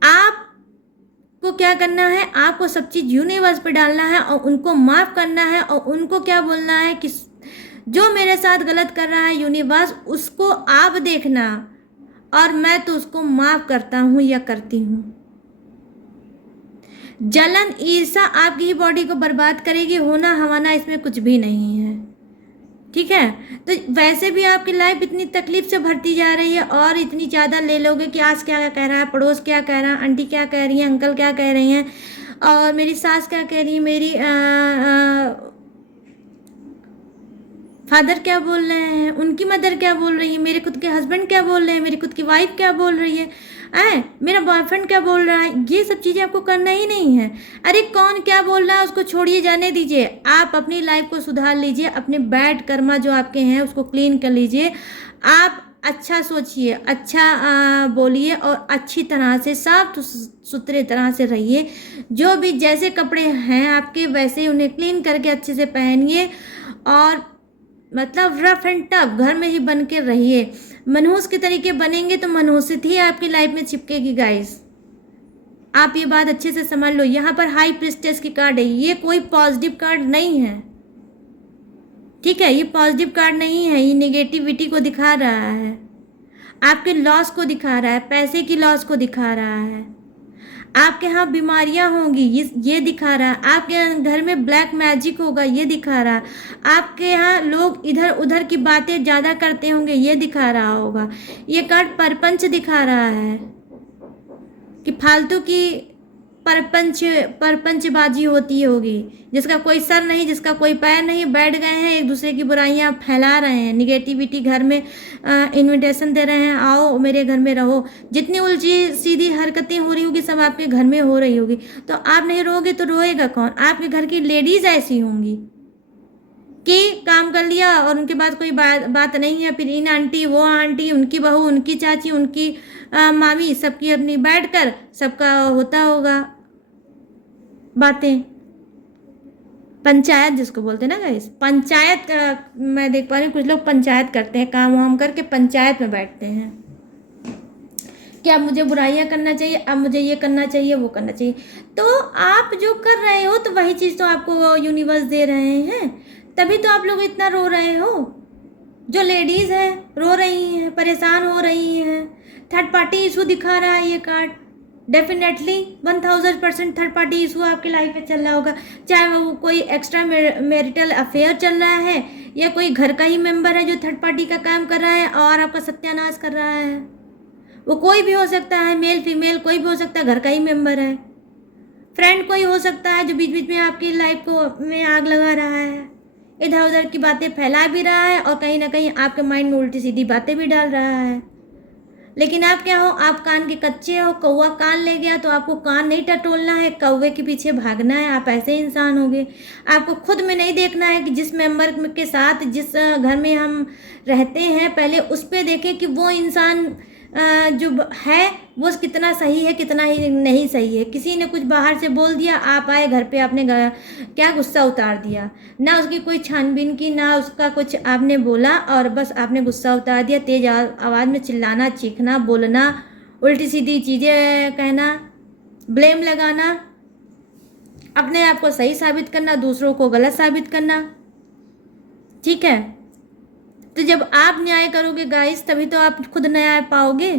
आपको क्या करना है? आपको सब चीज़ यूनिवर्स पे डालना है और उनको माफ़ करना है, और उनको क्या बोलना है कि जो मेरे साथ गलत कर रहा है यूनिवर्स, उसको आप देखना और मैं तो उसको माफ़ करता हूँ या करती हूँ। जलन, ईर्ष्या आपकी ही बॉडी को बर्बाद करेगी, होना हवाना इसमें कुछ भी नहीं है, ठीक है। तो वैसे भी आपकी लाइफ इतनी तकलीफ से भरती जा रही है, और इतनी ज़्यादा ले लोगे कि आज क्या कह रहा है, पड़ोस क्या कह रहा है, आंटी क्या कह रही है, अंकल क्या कह रही हैं, और मेरी सास क्या कह रही है, मेरी फादर क्या बोल रहे हैं, उनकी मदर क्या बोल रही है, मेरे खुद के हस्बैंड क्या बोल रहे हैं, मेरी खुद की वाइफ क्या बोल रही है, मेरा बॉयफ्रेंड क्या बोल रहा है, ये सब चीज़ें आपको करना ही नहीं है। अरे कौन क्या बोल रहा है उसको छोड़िए, जाने दीजिए। आप अपनी लाइफ को सुधार लीजिए, अपने बैड कर्मा जो आपके हैं उसको क्लीन कर लीजिए। आप अच्छा सोचिए, अच्छा बोलिए और अच्छी तरह से साफ सुथरे तरह से रहिए। जो भी जैसे कपड़े हैं आपके वैसे ही उन्हें क्लीन करके अच्छे से पहनिए और मतलब रफ एंड टफ घर में ही बन के रहिए। मनहूस के तरीके बनेंगे तो मनहूसियत ही आपकी लाइफ में चिपकेगी गाइस। आप ये बात अच्छे से समझ लो। यहाँ पर हाई प्रिस्टेस की कार्ड है, ये कोई पॉजिटिव कार्ड नहीं है, ठीक है। ये पॉजिटिव कार्ड नहीं है, ये नेगेटिविटी को दिखा रहा है, आपके लॉस को दिखा रहा है, पैसे की लॉस को दिखा रहा है, आपके यहाँ बीमारियां होंगी ये दिखा रहा है, आपके घर में ब्लैक मैजिक होगा ये दिखा रहा है, आपके यहाँ लोग इधर उधर की बातें ज़्यादा करते होंगे ये दिखा रहा होगा। ये कार्ड परपंच दिखा रहा है कि फालतू की परपंचबाजी होती होगी, जिसका कोई सर नहीं, जिसका कोई पैर नहीं, बैठ गए हैं एक दूसरे की बुराइयां फैला रहे हैं, निगेटिविटी घर में इनविटेशन दे रहे हैं, आओ मेरे घर में रहो। जितनी उल्टी सीधी हरकतें हो रही होगी सब आपके घर में हो रही होगी, तो आप नहीं रोगे तो रोएगा कौन? आपके घर की लेडीज ऐसी होंगी कि काम कर लिया और उनके बाद कोई बात नहीं है, फिर इन आंटी वो आंटी, उनकी बहू, उनकी चाची, उनकी मामी, सबकी अपनी बैठ कर सबका होता होगा बातें। पंचायत जिसको बोलते हैं ना गाइस, पंचायत मैं देख पा रही हूँ कुछ लोग पंचायत करते हैं, काम वाम करके पंचायत में बैठते हैं कि अब मुझे बुराइयां करना चाहिए, अब मुझे ये करना चाहिए, वो करना चाहिए। तो आप जो कर रहे हो तो वही चीज़ तो आपको यूनिवर्स दे रहे हैं, तभी तो आप लोग इतना रो रहे हो। जो लेडीज़ हैं रो रही हैं, परेशान हो रही हैं, थर्ड पार्टी इशू दिखा रहा है ये card. Definitely 1000% third party issue आपकी लाइफ में चल रहा होगा, चाहे वो कोई एक्स्ट्रा मैरिटल अफेयर चल रहा है या कोई घर का ही मेंबर है जो थर्ड पार्टी का काम कर रहा है और आपका सत्यानाश कर रहा है। वो कोई भी हो सकता है, मेल फीमेल कोई भी हो सकता है, घर का ही मेंबर है, फ्रेंड कोई हो सकता है जो बीच बीच में आपकी लाइफ को में आग लगा रहा है, इधर उधर की बातें फैला भी रहा है और कहीं ना कहीं आपके माइंड में उल्टी सीधी बातें भी डाल रहा है। लेकिन आप क्या हो, आप कान के कच्चे हो। कौवा कान ले गया तो आपको कान नहीं टटोलना है, कौवे के पीछे भागना है। आप ऐसे इंसान होगे। आपको खुद में नहीं देखना है कि जिस मेंबर के साथ जिस घर में हम रहते हैं पहले उस पर देखें कि वो इंसान जो है वो कितना सही है कितना ही नहीं सही है। किसी ने कुछ बाहर से बोल दिया, आप आए घर पे आपने क्या गुस्सा उतार दिया, ना उसकी कोई छानबीन की, ना उसका कुछ आपने बोला और बस आपने गुस्सा उतार दिया। तेज आवाज़ में चिल्लाना, चीखना, बोलना, उल्टी सीधी चीज़ें कहना, ब्लेम लगाना, अपने आप को सही साबित करना, दूसरों को गलत साबित करना, ठीक है। तो जब आप न्याय करोगे गाइस तभी तो आप खुद न्याय पाओगे।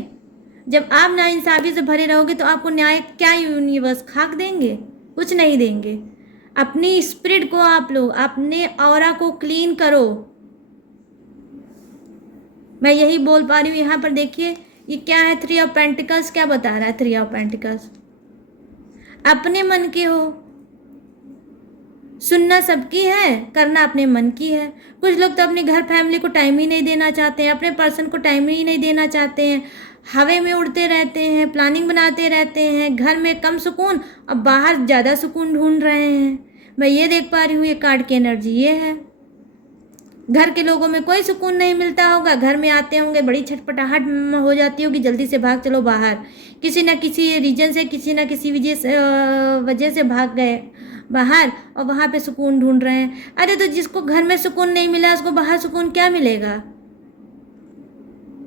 जब आप नाइंसाफ़ी से भरे रहोगे तो आपको न्याय क्या यूनिवर्स खाक देंगे? कुछ नहीं देंगे। अपनी स्पिरिट को आप लोग अपने ऑरा को क्लीन करो। मैं यही बोल पा रही हूँ। यहाँ पर देखिए ये क्या है, 3 ऑफ पेंटिकल्स क्या बता रहा है? 3 ऑफ पेंटिकल्स अपने मन के हो, सुनना सबकी है, करना अपने मन की है। कुछ लोग तो अपने घर फैमिली को टाइम ही नहीं देना चाहते हैं, अपने पर्सन को टाइम ही नहीं देना चाहते हैं, हवा में उड़ते रहते हैं, प्लानिंग बनाते रहते हैं, घर में कम सुकून और बाहर ज़्यादा सुकून ढूंढ रहे हैं। मैं ये देख पा रही हूँ ये कार्ड की एनर्जी ये है। घर के लोगों में कोई सुकून नहीं मिलता होगा, घर में आते होंगे बड़ी छटपटाहट हो जाती होगी, जल्दी से भाग चलो बाहर, किसी न किसी रीजन से, किसी न किसी वजह से भाग गए बाहर और वहाँ पे सुकून ढूंढ रहे हैं। अरे तो जिसको घर में सुकून नहीं मिला उसको बाहर सुकून क्या मिलेगा?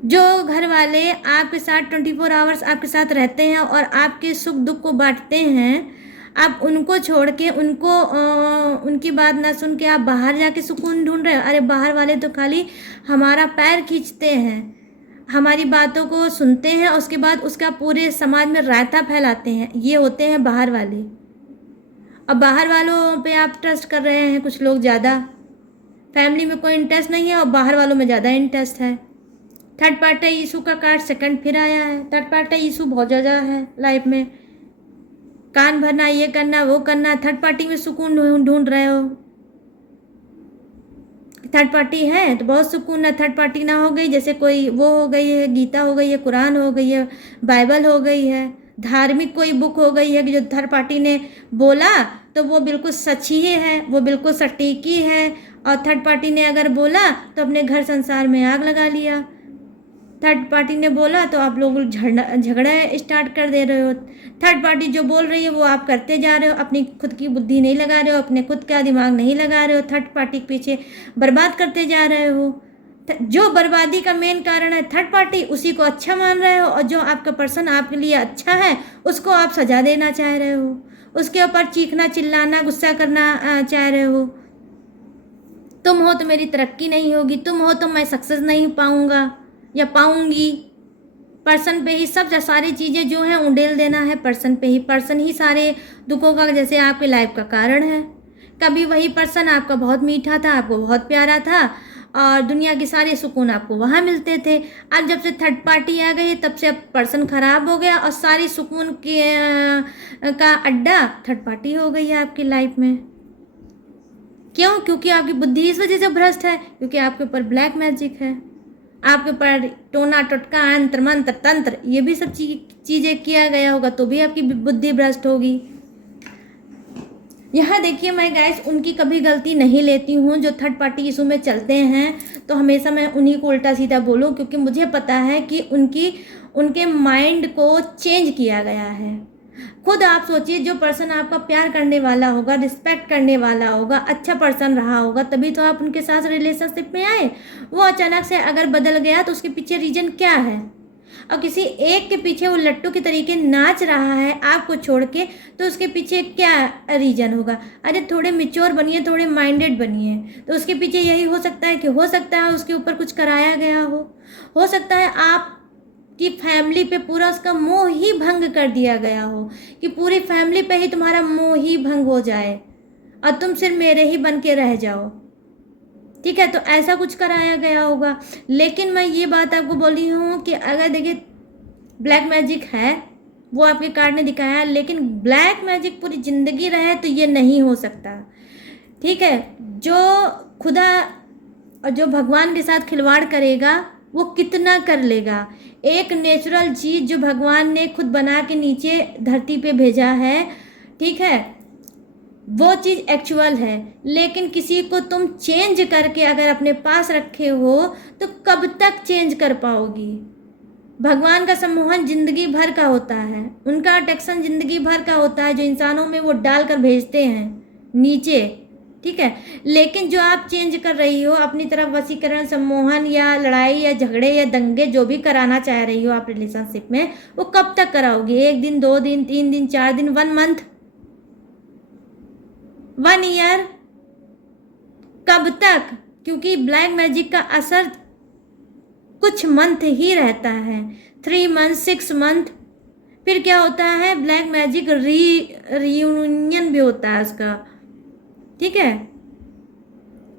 जो घर वाले आपके साथ 24 आवर्स आपके साथ रहते हैं और आपके सुख दुख को बांटते हैं, आप उनको छोड़ के उनकी बात ना सुन के आप बाहर जाके सुकून ढूंढ रहे हो। अरे बाहर वाले तो खाली हमारा पैर खींचते हैं, हमारी बातों को सुनते हैं और उसके बाद उसका पूरे समाज में रायता फैलाते हैं। ये होते हैं बाहर वाले। अब बाहर वालों पे आप ट्रस्ट कर रहे हैं कुछ लोग ज़्यादा, फैमिली में कोई इंटरेस्ट नहीं है और बाहर वालों में ज़्यादा इंटरेस्ट है। थर्ड पार्टी इशू का कार्ड सेकंड फिर आया है। थर्ड पार्टी इशू बहुत ज़्यादा है लाइफ में। कान भरना, ये करना, वो करना, थर्ड पार्टी में सुकून ढूंढ रहे हो। थर्ड पार्टी है तो बहुत सुकून है, थर्ड पार्टी ना हो गई, जैसे कोई वो हो गई है, गीता हो गई है, कुरान हो गई है, बाइबल हो गई है, धार्मिक कोई बुक हो गई है कि जो थर्ड पार्टी ने बोला तो वो बिल्कुल सच ही है, वो बिल्कुल सटीक ही है, और थर्ड पार्टी ने अगर बोला तो अपने घर संसार में आग लगा लिया। थर्ड पार्टी ने बोला तो आप लोग झगड़ा स्टार्ट कर दे रहे हो। थर्ड पार्टी जो बोल रही है वो आप करते जा रहे हो, अपनी खुद की बुद्धि नहीं लगा रहे हो, अपने खुद का दिमाग नहीं लगा रहे हो, थर्ड पार्टी के पीछे बर्बाद करते जा रहे हो। जो बर्बादी का मेन कारण है थर्ड पार्टी, उसी को अच्छा मान रहे हो, और जो आपका पर्सन आपके लिए अच्छा है उसको आप सजा देना चाह रहे हो, उसके ऊपर चीखना चिल्लाना गुस्सा करना चाह रहे हो। तुम हो तो मेरी तरक्की नहीं होगी, तुम हो तो मैं सक्सेस नहीं पाऊंगा या पाऊंगी। पर्सन पे ही सब सारी चीज़ें जो हैं उंडेल देना है पर्सन पे ही। पर्सन ही सारे दुखों का जैसे आपके लाइफ का कारण है। कभी वही पर्सन आपका बहुत मीठा था, आपको बहुत प्यारा था, और दुनिया के सारे सुकून आपको वहाँ मिलते थे। अब जब से थर्ड पार्टी आ गई तब से अब पर्सन ख़राब हो गया और सारी सुकून का अड्डा थर्ड पार्टी हो गई है आपकी लाइफ में। क्यों? क्योंकि आपकी बुद्धि इस वजह से भ्रष्ट है, क्योंकि आपके ऊपर ब्लैक मैजिक है, आपके ऊपर टोना टोटका अंत्र मंत्र तंत्र ये भी सब चीज़ें किया गया होगा, तो भी आपकी बुद्धि भ्रष्ट होगी। यहाँ देखिए, मैं गाइस उनकी कभी गलती नहीं लेती हूँ जो थर्ड पार्टी इशू में चलते हैं, तो हमेशा मैं उन्हीं को उल्टा सीधा बोलूँ, क्योंकि मुझे पता है कि उनके माइंड को चेंज किया गया है। खुद आप सोचिए, जो पर्सन आपका प्यार करने वाला होगा, रिस्पेक्ट करने वाला होगा, अच्छा पर्सन रहा होगा, तभी तो आप उनके साथ रिलेशनशिप में आए। वो अचानक से अगर बदल गया तो उसके पीछे रीजन क्या है? और किसी एक के पीछे वो लट्टू के तरीके नाच रहा है आपको छोड़ के, तो उसके पीछे क्या रीजन होगा? अरे थोड़े मिच्योर बनिए, थोड़े माइंडेड बनिए। तो उसके पीछे यही हो सकता है कि हो सकता है उसके ऊपर कुछ कराया गया हो सकता है आप कि फैमिली पे पूरा उसका मोह ही भंग कर दिया गया हो, कि पूरी फैमिली पे ही तुम्हारा मोह ही भंग हो जाए और तुम सिर्फ मेरे ही बन के रह जाओ। ठीक है, तो ऐसा कुछ कराया गया होगा। लेकिन मैं ये बात आपको बोली हूँ कि अगर देखिए ब्लैक मैजिक है, वो आपके कार्ड ने दिखाया, लेकिन ब्लैक मैजिक पूरी ज़िंदगी रहे तो ये नहीं हो सकता। ठीक है, जो खुदा और जो भगवान के साथ खिलवाड़ करेगा वो कितना कर लेगा। एक नेचुरल चीज़ जो भगवान ने खुद बना के नीचे धरती पे भेजा है, ठीक है, वो चीज़ एक्चुअल है, लेकिन किसी को तुम चेंज करके अगर अपने पास रखे हो तो कब तक चेंज कर पाओगी? भगवान का सम्मोहन जिंदगी भर का होता है, उनका अट्रैक्शन जिंदगी भर का होता है, जो इंसानों में वो डाल कर भेजते हैं नीचे। ठीक है, लेकिन जो आप चेंज कर रही हो अपनी तरफ, वशीकरण, सम्मोहन या लड़ाई या झगड़े या दंगे जो भी कराना चाह रही हो आप रिलेशनशिप में, वो कब तक कराओगी? 1 दिन, 2 दिन, 3 दिन, 4 दिन, 1 मंथ, 1 ईयर, कब तक? क्योंकि ब्लैक मैजिक का असर कुछ मंथ ही रहता है, 3 मंथ, 6 मंथ। फिर क्या होता है, ब्लैक मैजिक रीयूनियन भी होता है उसका। ठीक है,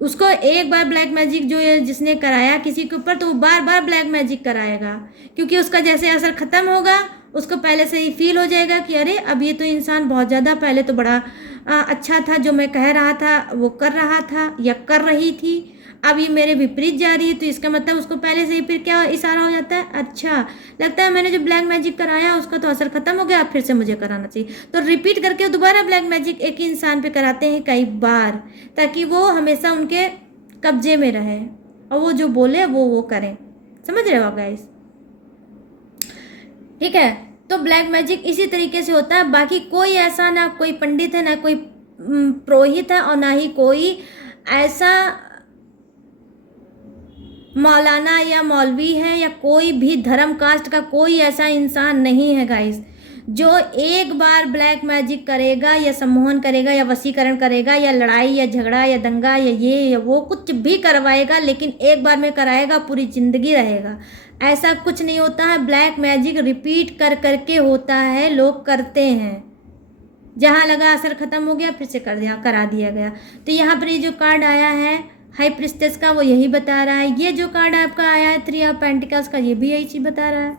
उसको एक बार ब्लैक मैजिक जो जिसने कराया किसी के ऊपर, तो वो बार बार ब्लैक मैजिक कराएगा, क्योंकि उसका जैसे असर ख़त्म होगा उसको पहले से ही फील हो जाएगा कि अरे अब ये तो इंसान बहुत ज़्यादा, पहले तो बड़ा अच्छा था, जो मैं कह रहा था वो कर रहा था या कर रही थी, अब ये मेरे विपरीत जा रही है। तो इसका मतलब उसको पहले से ही फिर क्या इशारा हो जाता है, अच्छा लगता है मैंने जो ब्लैक मैजिक कराया उसका तो असर खत्म हो गया, अब फिर से मुझे कराना चाहिए। तो रिपीट करके दोबारा ब्लैक मैजिक एक ही इंसान पे कराते हैं कई बार, ताकि वो हमेशा उनके कब्जे में रहे और वो जो बोले वो करें। समझ रहे हो गाइस? ठीक है, तो ब्लैक मैजिक इसी तरीके से होता है। बाकी कोई ऐसा, ना कोई पंडित है, ना कोई पुरोहित है, और ना ही कोई ऐसा मौलाना या मौलवी है, या कोई भी धर्म कास्ट का कोई ऐसा इंसान नहीं है गाइस, जो एक बार ब्लैक मैजिक करेगा या सम्मोहन करेगा या वशीकरण करेगा या लड़ाई या झगड़ा या दंगा या ये या वो कुछ भी करवाएगा, लेकिन एक बार में कराएगा, पूरी ज़िंदगी रहेगा। ऐसा कुछ नहीं होता है। ब्लैक मैजिक रिपीट कर करके होता है, लोग करते हैं, जहाँ लगा असर ख़त्म हो गया फिर से करा दिया गया। तो यहाँ पर ये जो कार्ड आया है हाई प्रिस्टेस का, वो यही बता रहा है। ये जो कार्ड आपका आया है 3 ऑफ पेंटिकल्स का, ये भी यही चीज़ बता रहा है।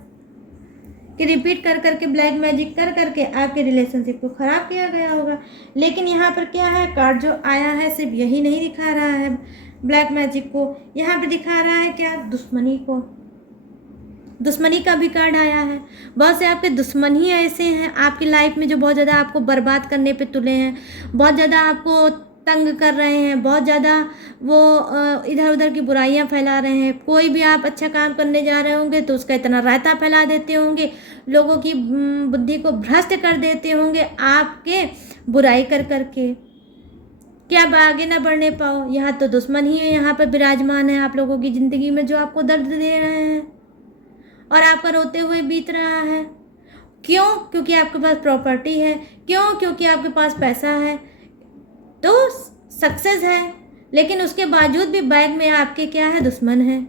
कि रिपीट कर करके ब्लैक मैजिक कर करके आपके रिलेशनशिप को ख़राब किया गया होगा। लेकिन यहाँ पर क्या है, कार्ड जो आया है सिर्फ यही नहीं दिखा रहा है ब्लैक मैजिक को, यहाँ पे दिखा रहा है क्या, दुश्मनी को। दुश्मनी का भी कार्ड आया है। बहुत से आपके दुश्मन ही ऐसे हैं आपकी लाइफ में जो बहुत ज़्यादा आपको बर्बाद करने पे तुले हैं, बहुत ज़्यादा आपको तंग कर रहे हैं, बहुत ज़्यादा वो इधर उधर की बुराइयां फैला रहे हैं। कोई भी आप अच्छा काम करने जा रहे होंगे तो उसका इतना रायता फैला देते होंगे, लोगों की बुद्धि को भ्रष्ट कर देते होंगे आपके बुराई कर करके, कि आप आगे ना बढ़ने पाओ। यहाँ तो दुश्मन ही है, यहाँ पर विराजमान है आप लोगों की ज़िंदगी में, जो आपको दर्द दे रहे हैं और आपका रोते हुए बीत रहा है। क्यों? क्योंकि आपके पास प्रॉपर्टी है। क्यों? क्योंकि आपके पास पैसा है, तो सक्सेस है। लेकिन उसके बावजूद भी बैग में आपके क्या है, दुश्मन है।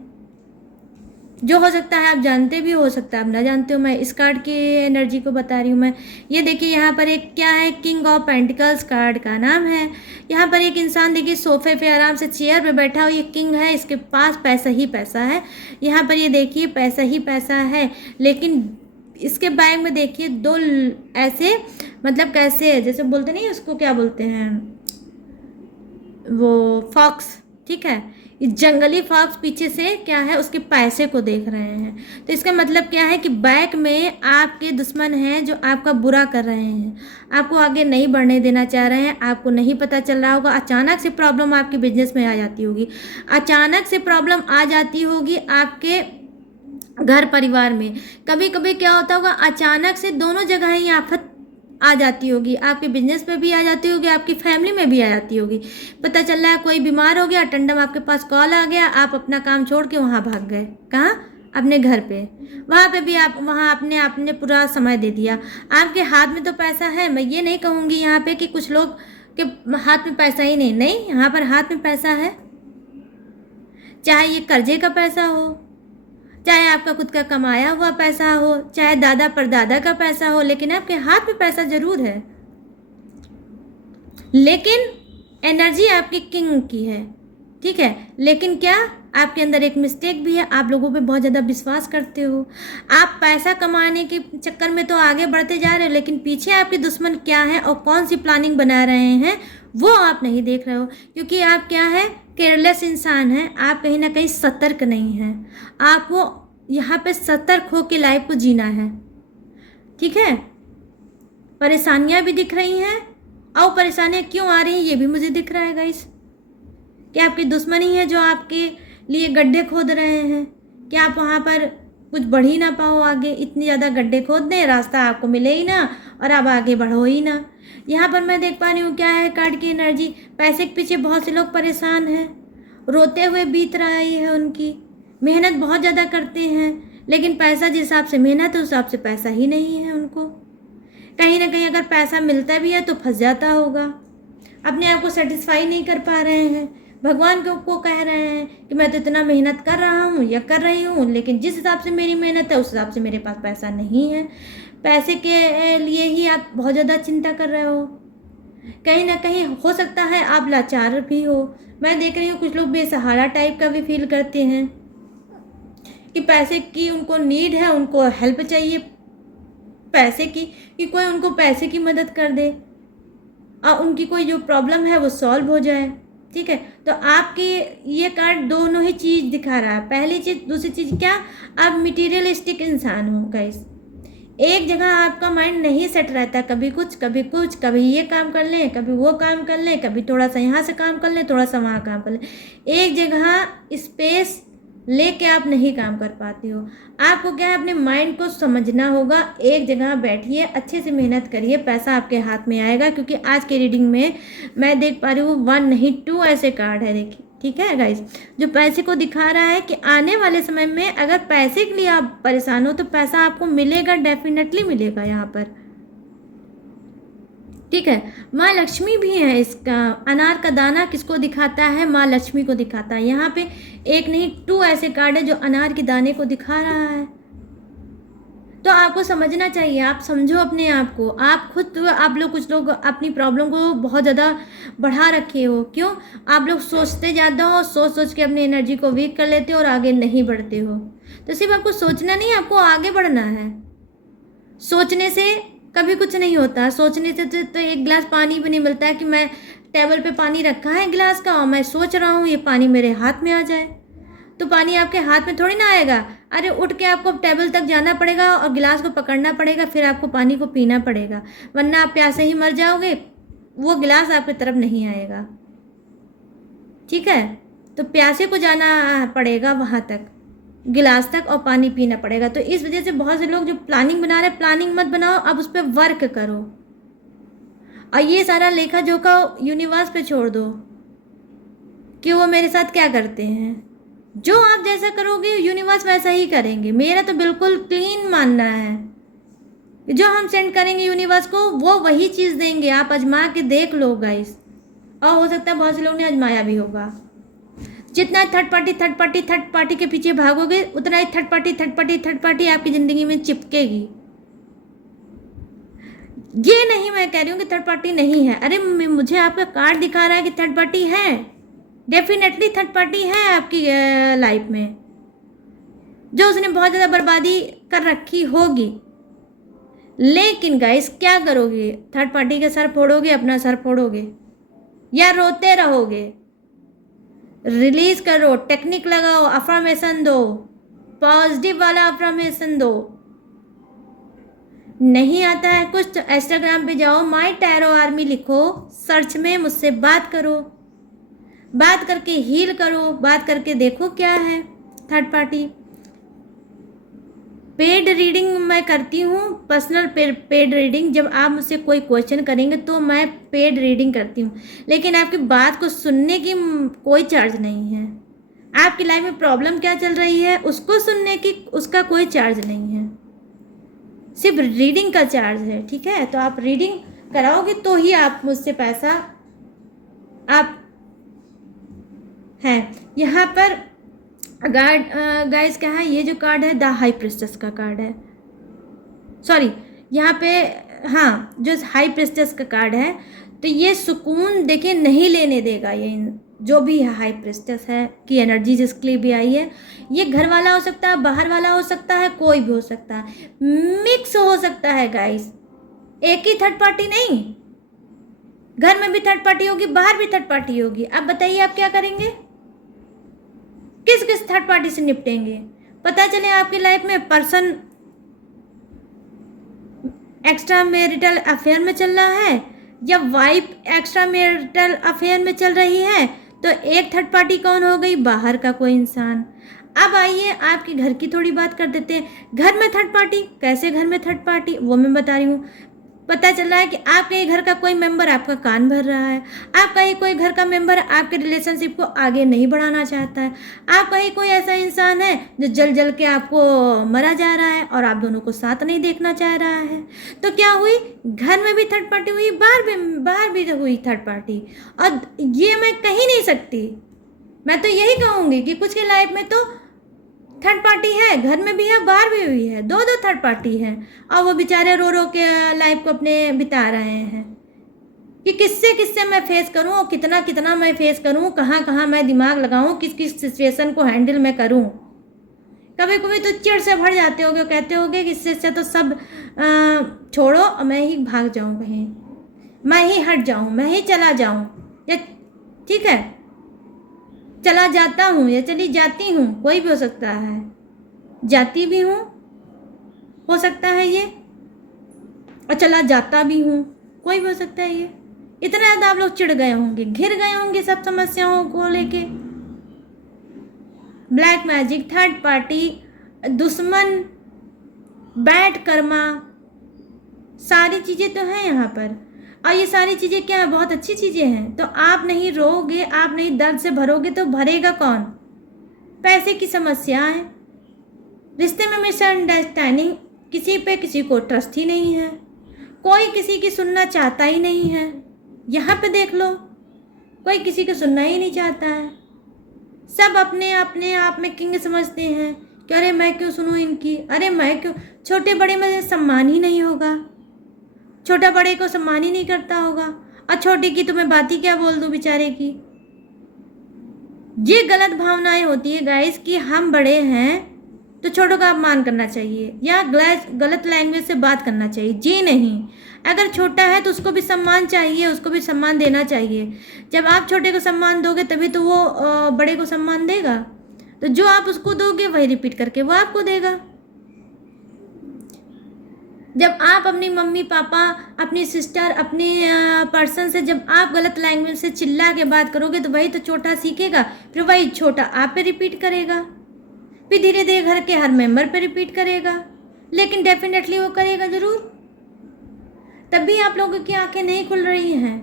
जो हो सकता है आप जानते भी हो सकता है आप ना जानते हो। मैं इस कार्ड की एनर्जी को बता रही हूँ। मैं ये देखिए यहाँ पर एक क्या है, किंग ऑफ पेंटिकल्स कार्ड का नाम है। यहाँ पर एक इंसान देखिए सोफे पे आराम से चेयर पे बैठा हो, ये किंग है, इसके पास पैसा ही पैसा है। यहाँ पर ये देखिए पैसा ही पैसा है, लेकिन इसके बैग में देखिए दो ऐसे, मतलब कैसे, जैसे बोलते नहीं उसको क्या बोलते हैं, वो फॉक्स, ठीक है, इस जंगली फॉक्स पीछे से क्या है, उसके पैसे को देख रहे हैं। तो इसका मतलब क्या है कि बैक में आपके दुश्मन हैं जो आपका बुरा कर रहे हैं, आपको आगे नहीं बढ़ने देना चाह रहे हैं। आपको नहीं पता चल रहा होगा, अचानक से प्रॉब्लम आपके बिजनेस में आ जाती होगी, अचानक से प्रॉब्लम आ जाती होगी आपके घर परिवार में। कभी कभी क्या होता होगा, अचानक से दोनों जगह ही आफत आ जाती होगी, आपके बिजनेस पे भी आ जाती होगी, आपकी फैमिली में भी आ जाती होगी। पता चल रहा है कोई बीमार हो गया, टंडम आपके पास कॉल आ गया, आप अपना काम छोड़ के वहाँ भाग गए, कहाँ, अपने घर पे। वहाँ पे भी आप वहाँ आपने पूरा समय दे दिया। आपके हाथ में तो पैसा है, मैं ये नहीं कहूँगी यहाँ पे कि कुछ लोग के हाथ में पैसा ही नहीं, नहीं, यहाँ पर हाथ में पैसा है। चाहे ये कर्जे का पैसा हो, चाहे आपका खुद का कमाया हुआ पैसा हो, चाहे दादा परदादा का पैसा हो, लेकिन आपके हाथ में पैसा जरूर है। लेकिन एनर्जी आपकी किंग की है, ठीक है। लेकिन क्या आपके अंदर एक मिस्टेक भी है, आप लोगों पे बहुत ज़्यादा विश्वास करते हो। आप पैसा कमाने के चक्कर में तो आगे बढ़ते जा रहे हो, लेकिन पीछे आपके दुश्मन क्या है और कौन सी प्लानिंग बना रहे हैं वो आप नहीं देख रहे हो, क्योंकि आप क्या है, केयरलेस इंसान हैं। आप कहीं ना कहीं सतर्क नहीं हैं। आपको यहाँ पे सतर्क हो के लाइफ को जीना है, ठीक है। परेशानियाँ भी दिख रही हैं, और परेशानियाँ क्यों आ रही हैं ये भी मुझे दिख रहा है गाइस, कि आपकी दुश्मनी है जो आपके लिए गड्ढे खोद रहे हैं कि आप वहाँ पर कुछ बढ़ ही ना पाओ आगे। इतनी ज़्यादा गड्ढे खोद दें, रास्ता आपको मिले ही ना और आप आगे बढ़ो ही ना। यहाँ पर मैं देख पा रही हूँ क्या है कार्ड की एनर्जी, पैसे के पीछे बहुत से लोग परेशान हैं, रोते हुए बीत रही है उनकी, मेहनत बहुत ज़्यादा करते हैं, लेकिन पैसा जिस हिसाब से मेहनत है उस हिसाब से पैसा ही नहीं है उनको। कहीं ना कहीं अगर पैसा मिलता भी है तो फंस जाता होगा, अपने आप को सेटिस्फाई नहीं कर पा रहे हैं। भगवान को कह रहे हैं कि मैं तो इतना मेहनत कर रहा हूँ या कर रही हूँ, लेकिन जिस हिसाब से मेरी मेहनत है उस हिसाब से मेरे पास पैसा नहीं है। पैसे के लिए ही आप बहुत ज़्यादा चिंता कर रहे हो। कहीं ना कहीं हो सकता है आप लाचार भी हो। मैं देख रही हूँ कुछ लोग बेसहारा टाइप का भी फील करते हैं कि पैसे की उनको नीड है, उनको हेल्प चाहिए पैसे की, कि कोई उनको पैसे की मदद कर दे और उनकी कोई जो प्रॉब्लम है वो सॉल्व हो जाए, ठीक है। तो आपके ये कार्ड दोनों ही चीज़ दिखा रहा है। पहली चीज़, दूसरी चीज़ क्या, आप मटीरियलिस्टिक इंसान हो गाइस। एक जगह आपका माइंड नहीं सेट रहता, कभी कुछ कभी कुछ, कभी ये काम कर लें कभी वो काम कर लें, कभी थोड़ा सा यहाँ से काम कर लें थोड़ा सा वहाँ काम कर लें। एक जगह स्पेस लेके आप नहीं काम कर पाते हो। आपको क्या है, अपने माइंड को समझना होगा। एक जगह बैठिए, अच्छे से मेहनत करिए, पैसा आपके हाथ में आएगा। क्योंकि आज के रीडिंग में मैं देख पा रही हूँ 1 नहीं 2 ऐसे कार्ड है, देखिए, ठीक है गाइस, जो पैसे को दिखा रहा है कि आने वाले समय में अगर पैसे के लिए आप परेशान हो तो पैसा आपको मिलेगा, डेफिनेटली मिलेगा यहाँ पर, ठीक है। माँ लक्ष्मी भी है। इसका अनार का दाना किसको दिखाता है, माँ लक्ष्मी को दिखाता है। यहाँ पे 1 नहीं 2 ऐसे कार्ड है जो अनार के दाने को दिखा रहा है। तो आपको समझना चाहिए, आप समझो अपने आप को। आप खुद, आप लोग, कुछ लोग अपनी प्रॉब्लम को बहुत ज़्यादा बढ़ा रखे हो। क्यों? आप लोग सोचते ज़्यादा हो, सोच सोच के अपनी एनर्जी को वीक कर लेते हो और आगे नहीं बढ़ते हो। तो सिर्फ आपको सोचना नहीं, आपको आगे बढ़ना है। सोचने से कभी कुछ नहीं होता। सोचने से तो एक गिलास पानी भी नहीं मिलता है कि मैं टेबल पे पानी रखा है गिलास का और मैं सोच रहा हूँ ये पानी मेरे हाथ में आ जाए, तो पानी आपके हाथ में थोड़ी ना आएगा। अरे उठ के आपको टेबल तक जाना पड़ेगा और गिलास को पकड़ना पड़ेगा, फिर आपको पानी को पीना पड़ेगा, वरना आप प्यासे ही मर जाओगे, वो गिलास आपकी तरफ नहीं आएगा। ठीक है, तो प्यासे को जाना पड़ेगा वहाँ तक, गिलास तक, और पानी पीना पड़ेगा। तो इस वजह से बहुत से लोग जो प्लानिंग बना रहे हैं, प्लानिंग मत बनाओ, अब उस पर वर्क करो और ये सारा लेखा जोखा यूनिवर्स पे छोड़ दो कि वो मेरे साथ क्या करते हैं। जो आप जैसा करोगे यूनिवर्स वैसा ही करेंगे। मेरा तो बिल्कुल क्लीन मानना है, जो हम सेंड करेंगे यूनिवर्स को वो वही चीज़ देंगे। आप आजमा के देख लो गाइस, और हो सकता है बहुत से लोग ने आजमाया भी होगा। जितना थर्ड पार्टी के पीछे भागोगे, उतना ही थर्ड पार्टी आपकी ज़िंदगी में चिपकेगी। ये नहीं मैं कह रही हूँ कि थर्ड पार्टी नहीं है। अरे मुझे आपका कार्ड दिखा रहा है कि थर्ड पार्टी है, डेफिनेटली थर्ड पार्टी है आपकी लाइफ में, जो उसने बहुत ज़्यादा बर्बादी कर रखी होगी। लेकिन गाइस क्या करोगे? थर्ड पार्टी का सर फोड़ोगे, अपना सर फोड़ोगे, या रोते रहोगे? रिलीज करो, टेक्निक लगाओ, अफर्मेशन दो, पॉजिटिव वाला अफर्मेशन दो। नहीं आता है कुछ तो इंस्टाग्राम पे जाओ, माई टैरो आर्मी लिखो, सर्च में मुझसे बात करो, बात करके हील करो, बात करके देखो क्या है थर्ड पार्टी। पेड रीडिंग मैं करती हूँ, पर्सनल पेड रीडिंग। जब आप मुझसे कोई क्वेश्चन करेंगे तो मैं पेड रीडिंग करती हूँ, लेकिन आपकी बात को सुनने की कोई चार्ज नहीं है। आपकी लाइफ में प्रॉब्लम क्या चल रही है उसको सुनने की उसका कोई चार्ज नहीं है, सिर्फ रीडिंग का चार्ज है। ठीक है, तो आप रीडिंग कराओगे तो ही आप मुझसे पैसा आप हैं। यहाँ पर गाइस क्या है, ये जो कार्ड है द हाई प्रिस्टेस का कार्ड है, सॉरी यहाँ पे, हाँ जो हाई प्रिस्टेस का कार्ड है। तो ये सुकून देखिए नहीं लेने देगा, ये जो भी है हाई प्रिस्टेस है की एनर्जी जिसके लिए भी आई है, ये घर वाला हो सकता है, बाहर वाला हो सकता है, कोई भी हो सकता है, मिक्स हो सकता है गाइस, एक ही थर्ड पार्टी नहीं। घर में भी थर्ड पार्टी होगी, बाहर भी थर्ड पार्टी होगी। अब बताइए आप क्या करेंगे, किस किस थर्ड पार्टी से निपटेंगे? पता चले आपकी लाइफ में पर्सन एक्स्ट्रा मैरिटल अफेयर में चल रहा है या वाइफ एक्स्ट्रा मैरिटल अफेयर में चल रही है, तो एक थर्ड पार्टी कौन हो गई? बाहर का कोई इंसान। अब आइए आपके घर की थोड़ी बात कर देते हैं। घर में थर्ड पार्टी, कैसे घर में थर्ड पार्टी वो मैं बता रही हूँ। पता चल रहा है कि आपके ही घर का कोई मेंबर आपका कान भर रहा है, आपका ही कोई घर का मेंबर आपके रिलेशनशिप को आगे नहीं बढ़ाना चाहता है, आपका ही कोई ऐसा इंसान है जो जल जल के आपको मरा जा रहा है और आप दोनों को साथ नहीं देखना चाह रहा है। तो क्या हुई? घर में भी थर्ड पार्टी हुई, बाहर भी हुई थर्ड पार्टी। और ये मैं कह ही नहीं सकती, मैं तो यही कहूँगी कि कुछ की लाइफ में तो थर्ड पार्टी है, घर में भी है, बाहर भी हुई है, दो थर्ड पार्टी हैं, और वो बेचारे रो रो के लाइफ को अपने बिता रहे हैं कि किससे किससे मैं फेस करूं और कितना कितना मैं फेस करूं, कहाँ कहाँ मैं दिमाग लगाऊं, किस किस सिचुएशन को हैंडल मैं करूं। कभी कभी तो चिढ़ से भर जाते होगे, कहते होगे कि इससे अच्छा तो सब छोड़ो और मैं ही भाग जाऊं, कहीं मैं ही हट जाऊं, मैं ही चला जाऊं, या ठीक है चला जाता हूँ या चली जाती हूँ, कोई भी हो सकता है, जाती भी हूँ हो सकता है ये, और चला जाता भी हूँ, कोई भी हो सकता है ये। इतना ज़्यादा आप लोग चिढ़ गए होंगे, घिर गए होंगे सब समस्याओं को लेके। ब्लैक मैजिक, थर्ड पार्टी, दुश्मन, बैड कर्मा, सारी चीज़ें तो हैं यहाँ पर। और ये सारी चीज़ें क्या है? बहुत अच्छी चीज़ें हैं। तो आप नहीं रोगे, आप नहीं दर्द से भरोगे तो भरेगा कौन? पैसे की समस्या है, रिश्ते में मिसअंडरस्टैंडिंग, किसी पे किसी को ट्रस्ट ही नहीं है, कोई किसी की सुनना चाहता ही नहीं है। यहाँ पे देख लो, कोई किसी को सुनना ही नहीं चाहता है, सब अपने अपने आप में किंग समझते हैं कि अरे मैं क्यों सुनूं इनकी, अरे मैं क्यों, छोटे बड़े में सम्मान ही नहीं होगा, छोटा बड़े को सम्मान ही नहीं करता होगा, और छोटे की तो मैं बात ही क्या बोल दूं बेचारे की। ये गलत भावनाएं होती है गाइस कि हम बड़े हैं तो छोटों का अपमान करना चाहिए या गलत लैंग्वेज से बात करना चाहिए? जी नहीं। अगर छोटा है तो उसको भी सम्मान चाहिए, उसको भी सम्मान देना चाहिए। जब आप छोटे को सम्मान दोगे तभी तो वो बड़े को सम्मान देगा। तो जो आप उसको दोगे वही रिपीट करके वो आपको देगा। जब आप अपनी मम्मी पापा, अपनी सिस्टर, अपनी पर्सन से जब आप गलत लैंग्वेज से चिल्ला के बात करोगे तो वही तो छोटा सीखेगा, फिर वही छोटा आप पे रिपीट करेगा, फिर धीरे धीरे घर के हर मेंबर पे रिपीट करेगा, लेकिन डेफिनेटली वो करेगा ज़रूर। तभी आप लोगों की आंखें नहीं खुल रही हैं।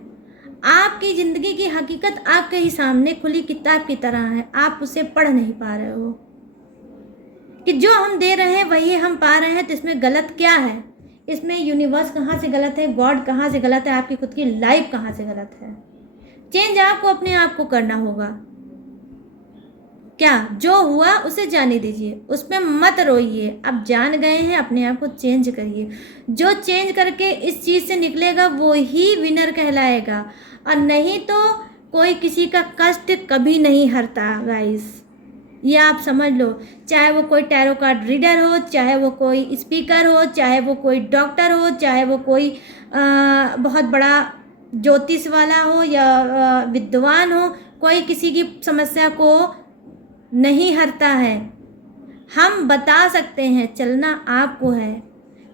आपकी ज़िंदगी की हकीकत आपके ही सामने खुली किताब की तरह है, आप उसे पढ़ नहीं पा रहे हो कि जो हम दे रहे हैं वही हम पा रहे हैं। तो इसमें गलत क्या है? इसमें यूनिवर्स कहाँ से गलत है, गॉड कहाँ से गलत है, आपकी खुद की लाइफ कहाँ से गलत है? चेंज आपको अपने आप को करना होगा। क्या जो हुआ उसे जाने दीजिए, उसमें मत रोइए। अब जान गए हैं, अपने आप को चेंज करिए। जो चेंज करके इस चीज़ से निकलेगा वो ही विनर कहलाएगा, और नहीं तो कोई किसी का कष्ट कभी नहीं हरता गाइस, ये आप समझ लो। चाहे वो कोई टैरो कार्ड रीडर हो, चाहे वो कोई स्पीकर हो, चाहे वो कोई डॉक्टर हो, चाहे वो कोई बहुत बड़ा ज्योतिष वाला हो या विद्वान हो, कोई किसी की समस्या को नहीं हरता है। हम बता सकते हैं, चलना आपको है,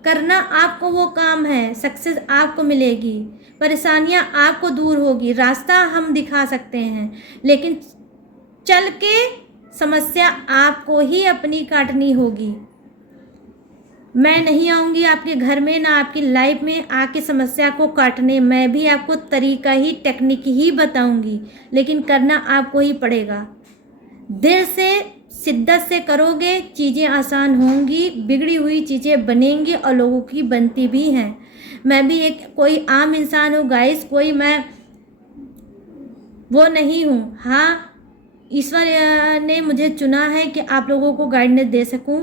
करना आपको वो काम है, सक्सेस आपको मिलेगी, परेशानियां आपको दूर होगी, रास्ता हम दिखा सकते हैं, लेकिन चल के समस्या आपको ही अपनी काटनी होगी। मैं नहीं आऊँगी आपके घर में, ना आपकी लाइफ में आके समस्या को काटने। मैं भी आपको तरीका ही, टेक्निक ही बताऊँगी, लेकिन करना आपको ही पड़ेगा। दिल से, शिद्दत से करोगे, चीज़ें आसान होंगी, बिगड़ी हुई चीज़ें बनेंगी और लोगों की बनती भी हैं। मैं भी एक कोई आम इंसान हूँ गाइस, कोई मैं वो नहीं हूँ। हाँ, ईश्वर ने मुझे चुना है कि आप लोगों को गाइडेंस दे सकूं,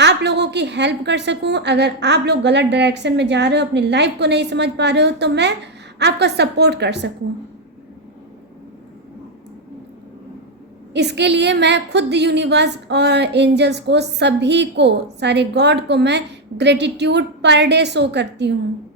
आप लोगों की हेल्प कर सकूं। अगर आप लोग गलत डायरेक्शन में जा रहे हो, अपनी लाइफ को नहीं समझ पा रहे हो, तो मैं आपका सपोर्ट कर सकूं। इसके लिए मैं खुद यूनिवर्स और एंजल्स को, सभी को, सारे गॉड को मैं ग्रेटिट्यूड पर डे शो करती हूँ।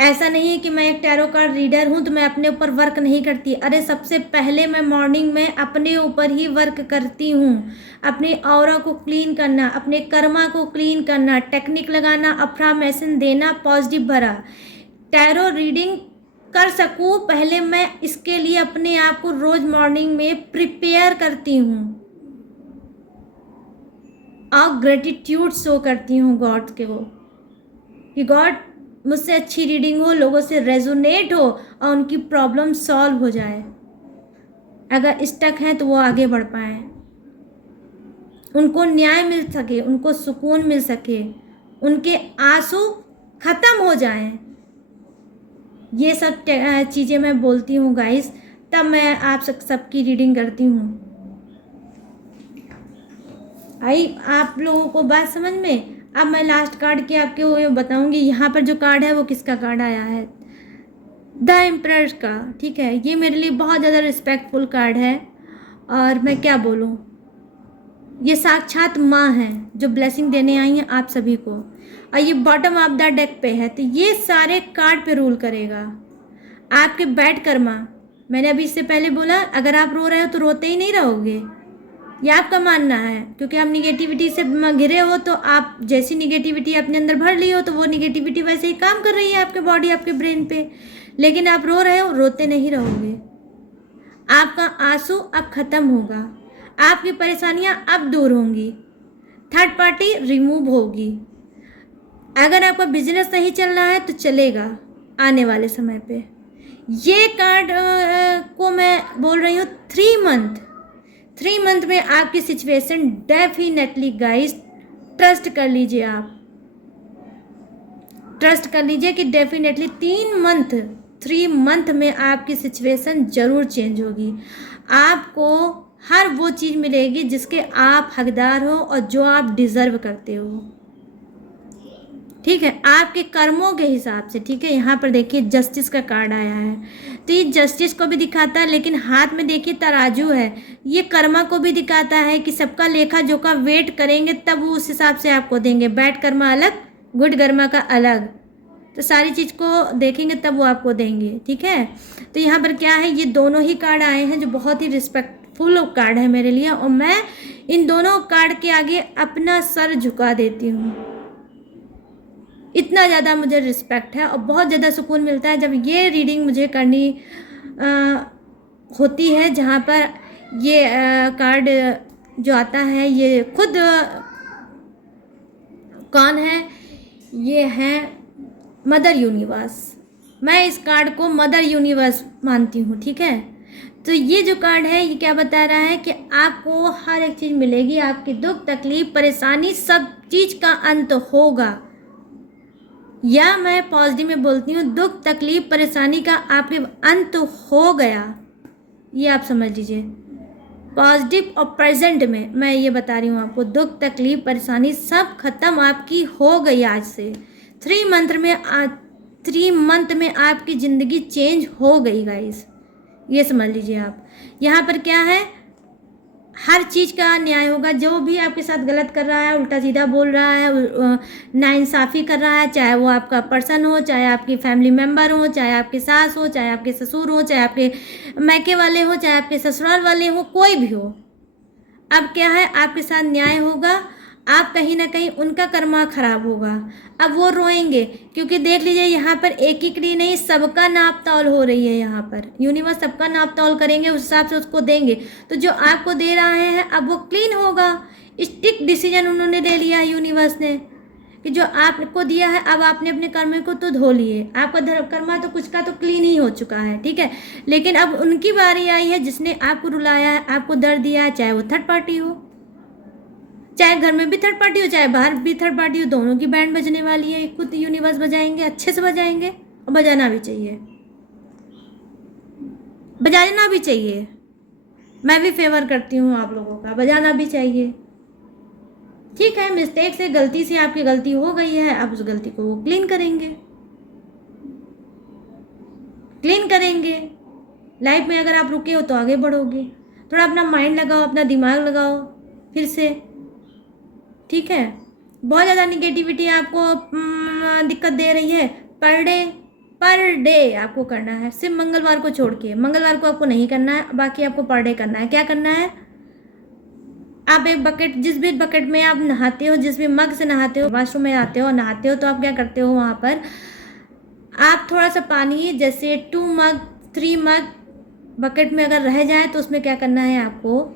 ऐसा नहीं है कि मैं एक टैरो कार्ड रीडर हूँ तो मैं अपने ऊपर वर्क नहीं करती। अरे सबसे पहले मैं मॉर्निंग में अपने ऊपर ही वर्क करती हूँ। अपने ऑरा को क्लीन करना, अपने कर्मा को क्लीन करना, टेक्निक लगाना, अफर्मेशन देना, पॉजिटिव भरा। टैरो रीडिंग कर सकूँ पहले मैं इसके लिए अपने आप को रोज़ मॉर्निंग में प्रिपेयर करती हूँ और ग्रेटिट्यूड शो करती हूँ गॉड के को, कि गॉड मुझसे अच्छी रीडिंग हो, लोगों से रेजोनेट हो और उनकी प्रॉब्लम सॉल्व हो जाए। अगर स्टक हैं तो वो आगे बढ़ पाएँ, उनको न्याय मिल सके, उनको सुकून मिल सके, उनके आंसू ख़त्म हो जाएं। ये सब चीज़ें मैं बोलती हूँ गाइस, तब मैं आप सबकी रीडिंग करती हूँ। आई आप लोगों को बात समझ में? अब मैं लास्ट कार्ड की आपके बताऊंगी। यहाँ पर जो कार्ड है वो किसका कार्ड आया है? द एम्परर का। ठीक है, ये मेरे लिए बहुत ज़्यादा रिस्पेक्टफुल कार्ड है और मैं क्या बोलूँ, ये साक्षात माँ हैं जो ब्लेसिंग देने आई हैं आप सभी को। और ये बॉटम ऑफ द डेक पे है, तो ये सारे कार्ड पे रूल करेगा। आपके बैड कर्मा, मैंने अभी इससे पहले बोला, अगर आप रो रहे हो तो रोते ही नहीं रहोगे, ये आपका मानना है, क्योंकि आप निगेटिविटी से घिरे हो। तो आप जैसी निगेटिविटी अपने अंदर भर ली हो तो वो निगेटिविटी वैसे ही काम कर रही है आपके बॉडी, आपके ब्रेन पे। लेकिन आप रो रहे हो, रोते नहीं रहोगे। आपका आंसू अब ख़त्म होगा, आपकी परेशानियां अब दूर होंगी, थर्ड पार्टी रिमूव होगी। अगर आपका बिजनेस नहीं चल रहा है तो चलेगा आने वाले समय पे। ये कार्ड को मैं बोल रही हूँ 3 मंथ में आपकी सिचुएशन डेफिनेटली गाइस, ट्रस्ट कर लीजिए, आप ट्रस्ट कर लीजिए कि डेफिनेटली 3 मंथ में आपकी सिचुएशन ज़रूर चेंज होगी। आपको हर वो चीज़ मिलेगी जिसके आप हकदार हो और जो आप डिज़र्व करते हो। ठीक है, आपके कर्मों के हिसाब से। ठीक है, यहाँ पर देखिए जस्टिस का कार्ड आया है, तो ये जस्टिस को भी दिखाता है, लेकिन हाथ में देखिए तराजू है, ये कर्मा को भी दिखाता है कि सबका लेखा जोखा वेट करेंगे तब वो उस हिसाब से आपको देंगे। बैड कर्मा अलग, गुड कर्मा का अलग, तो सारी चीज़ को देखेंगे तब वो आपको देंगे। ठीक है, तो यहाँ पर क्या है, ये दोनों ही कार्ड आए हैं जो बहुत ही रिस्पेक्टफुल कार्ड है मेरे लिए, और मैं इन दोनों कार्ड के आगे अपना सर झुका देती हूँ। इतना ज़्यादा मुझे रिस्पेक्ट है और बहुत ज़्यादा सुकून मिलता है जब ये रीडिंग मुझे करनी होती है, जहाँ पर ये कार्ड जो आता है ये खुद कौन है, ये है मदर यूनिवर्स। मैं इस कार्ड को मदर यूनिवर्स मानती हूँ। ठीक है, तो ये जो कार्ड है ये क्या बता रहा है कि आपको हर एक चीज़ मिलेगी, आपकी दुख तकलीफ परेशानी सब चीज़ का अंत होगा, या मैं पॉजिटिव में बोलती हूँ दुख तकलीफ परेशानी का आपके अंत हो गया, ये आप समझ लीजिए। पॉजिटिव और प्रेजेंट में मैं ये बता रही हूँ आपको, दुख तकलीफ परेशानी सब खत्म आपकी हो गई आज से। 3 मंथ में आपकी ज़िंदगी चेंज हो गई गाइस, ये समझ लीजिए आप। यहाँ पर क्या है, हर चीज़ का न्याय होगा। जो भी आपके साथ गलत कर रहा है, उल्टा सीधा बोल रहा है, नाइंसाफ़ी कर रहा है, चाहे वो आपका पर्सन हो, चाहे आपकी फैमिली मेम्बर हो, चाहे आपकी सास हो, चाहे आपके ससुर हो, चाहे आपके मैके वाले हो, चाहे आपके ससुराल वाले हो, कोई भी हो, अब क्या है आपके साथ न्याय होगा। आप कहीं ना कहीं उनका कर्मा खराब होगा, अब वो रोएंगे, क्योंकि देख लीजिए यहाँ पर एक ही की नहीं सबका नाप तौल हो रही है। यहाँ पर यूनिवर्स सबका नाप तौल करेंगे, उस हिसाब से उसको देंगे। तो जो आपको दे रहे हैं अब वो क्लीन होगा। स्ट्रिक्ट डिसीजन उन्होंने ले लिया है यूनिवर्स ने कि जो आपको दिया है अब आपने अपने कर्म को तो धो लिए, आपका कर्मा तो कुछ का तो क्लीन ही हो चुका है। ठीक है, लेकिन अब उनकी बारी आई है जिसने आपको रुलाया है, आपको दर्द दिया है, चाहे वो थर्ड पार्टी हो, चाहे घर में भी थर्ड पार्टी हो, चाहे बाहर भी थर्ड पार्टी हो, दोनों की बैंड बजने वाली है। खुद यूनिवर्स बजाएंगे, अच्छे से बजाएंगे, और बजाना भी चाहिए, बजाना भी चाहिए। मैं भी फेवर करती हूँ आप लोगों का, बजाना भी चाहिए। ठीक है, मिस्टेक से गलती से आपकी गलती हो गई है, आप उस गलती को वो क्लीन करेंगे, क्लीन करेंगे। लाइफ में अगर आप रुके हो तो आगे बढ़ोगे। थोड़ा अपना माइंड लगाओ, अपना दिमाग लगाओ फिर से। ठीक है, बहुत ज़्यादा निगेटिविटी आपको दिक्कत दे रही है, पर डे आपको करना है, सिर्फ मंगलवार को छोड़ के। मंगलवार को आपको नहीं करना है, बाकी आपको पर डे करना है। क्या करना है, आप एक बकेट, जिस भी बकेट में आप नहाते हो, जिस भी मग से नहाते हो, वॉशरूम में आते हो नहाते हो, तो आप क्या करते हो, वहाँ पर आप थोड़ा सा पानी, जैसे 2 मग 3 मग बकेट में अगर रह जाए तो उसमें क्या करना है, आपको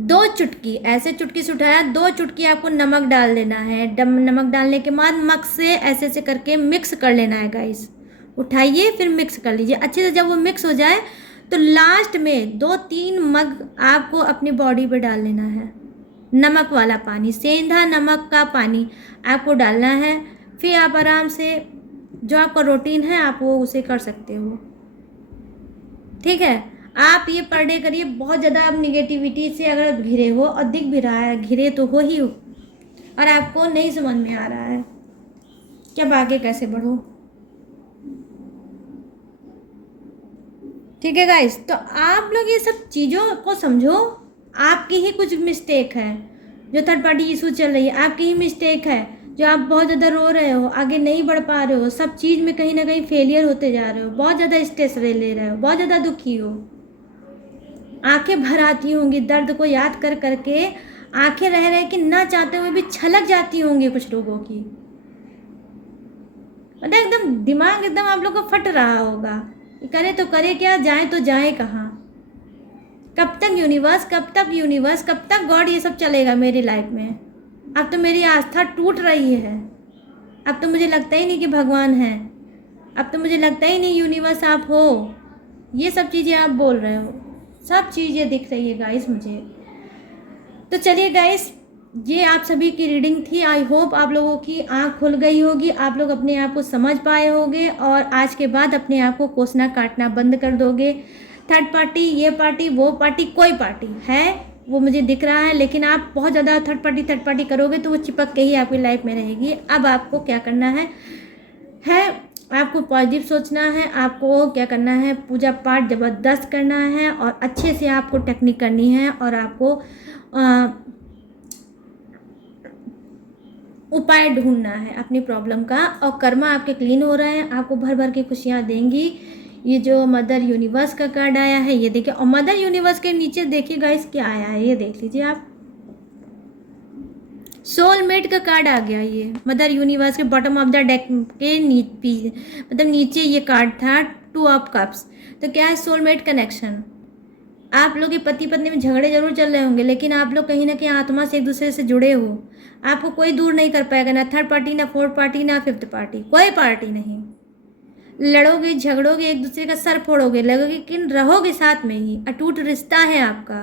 2 चुटकी, ऐसे चुटकी से उठाया, 2 चुटकी आपको नमक डाल देना है। नमक डालने के बाद मग से ऐसे ऐसे करके मिक्स कर लेना है गाइस। उठाइए फिर मिक्स कर लीजिए अच्छे से। जब वो मिक्स हो जाए तो लास्ट में 2-3 मग आपको अपनी बॉडी पे डाल लेना है, नमक वाला पानी, सेंधा नमक का पानी आपको डालना है। फिर आप आराम से जो आपका रूटीन है आप वो उसे कर सकते हो। ठीक है, आप ये पर डे करिए। बहुत ज़्यादा आप निगेटिविटी से अगर घिरे हो, और दिख भी रहा है, घिरे तो हो ही हो, और आपको नहीं समझ में आ रहा है कि अब आगे कैसे बढ़ो। ठीक है गाइस, तो आप लोग ये सब चीज़ों को समझो। आपकी ही कुछ मिस्टेक है, जो थर्ड पार्टी इशू चल रही है, आपकी ही मिस्टेक है, जो आप बहुत ज़्यादा रो रहे हो, आगे नहीं बढ़ पा रहे हो, सब चीज़ में कहीं ना कहीं फेलियर होते जा रहे हो, बहुत ज़्यादा स्ट्रेस ले रहे हो, बहुत ज़्यादा दुखी हो, आंखें भर आती होंगी दर्द को याद कर करके, आंखें रह रहे कि ना चाहते हुए भी छलक जाती होंगी कुछ लोगों की। मतलब एकदम दिमाग एकदम आप लोग को फट रहा होगा, करे तो करे क्या, जाए तो जाए कहाँ। कब तक यूनिवर्स, कब तक यूनिवर्स, कब तक गॉड ये सब चलेगा मेरी लाइफ में। अब तो मेरी आस्था टूट रही है, अब तो मुझे लगता ही नहीं कि भगवान है, अब तो मुझे लगता ही नहीं यूनिवर्स आप हो। ये सब चीज़ें आप बोल रहे हो, सब चीज़ें दिख रही है गाइस मुझे। तो चलिए गाइस, ये आप सभी की रीडिंग थी। आई होप आप लोगों की आंख खुल गई होगी, आप लोग अपने आप को समझ पाए होंगे, और आज के बाद अपने आप को कोसना काटना बंद कर दोगे। थर्ड पार्टी, ये पार्टी, वो पार्टी, कोई पार्टी है वो मुझे दिख रहा है, लेकिन आप बहुत ज़्यादा थर्ड पार्टी करोगे तो वो चिपक के ही आपकी लाइफ में रहेगी। अब आपको क्या करना है आपको पॉजिटिव सोचना है, आपको क्या करना है, पूजा पाठ ज़बरदस्त करना है और अच्छे से आपको टेक्निक करनी है और आपको उपाय ढूंढना है अपनी प्रॉब्लम का। और कर्मा आपके क्लीन हो रहे हैं, आपको भर भर के खुशियाँ देंगी। ये जो मदर यूनिवर्स का कार्ड आया है ये देखिए, और मदर यूनिवर्स के नीचे देखिए गाइस क्या आया है, ये देख लीजिए आप, सोलमेट का कार्ड आ गया। ये मदर यूनिवर्स के बॉटम ऑफ द डेक के मतलब नीचे ये कार्ड था, 2 ऑफ कप्स। तो क्या है, सोलमेट कनेक्शन। आप लोग के पति पत्नी में झगड़े जरूर चल रहे होंगे, लेकिन आप लोग कहीं ना कहीं आत्मा से एक दूसरे से जुड़े हो। आपको कोई दूर नहीं कर पाएगा, ना थर्ड पार्टी, ना फोर्थ पार्टी, ना फिफ्थ पार्टी, कोई पार्टी नहीं। लड़ोगे, झगड़ोगे, एक दूसरे का सर फोड़ोगे, लगोगे, लेकिन रहोगे साथ में ही। अटूट रिश्ता है आपका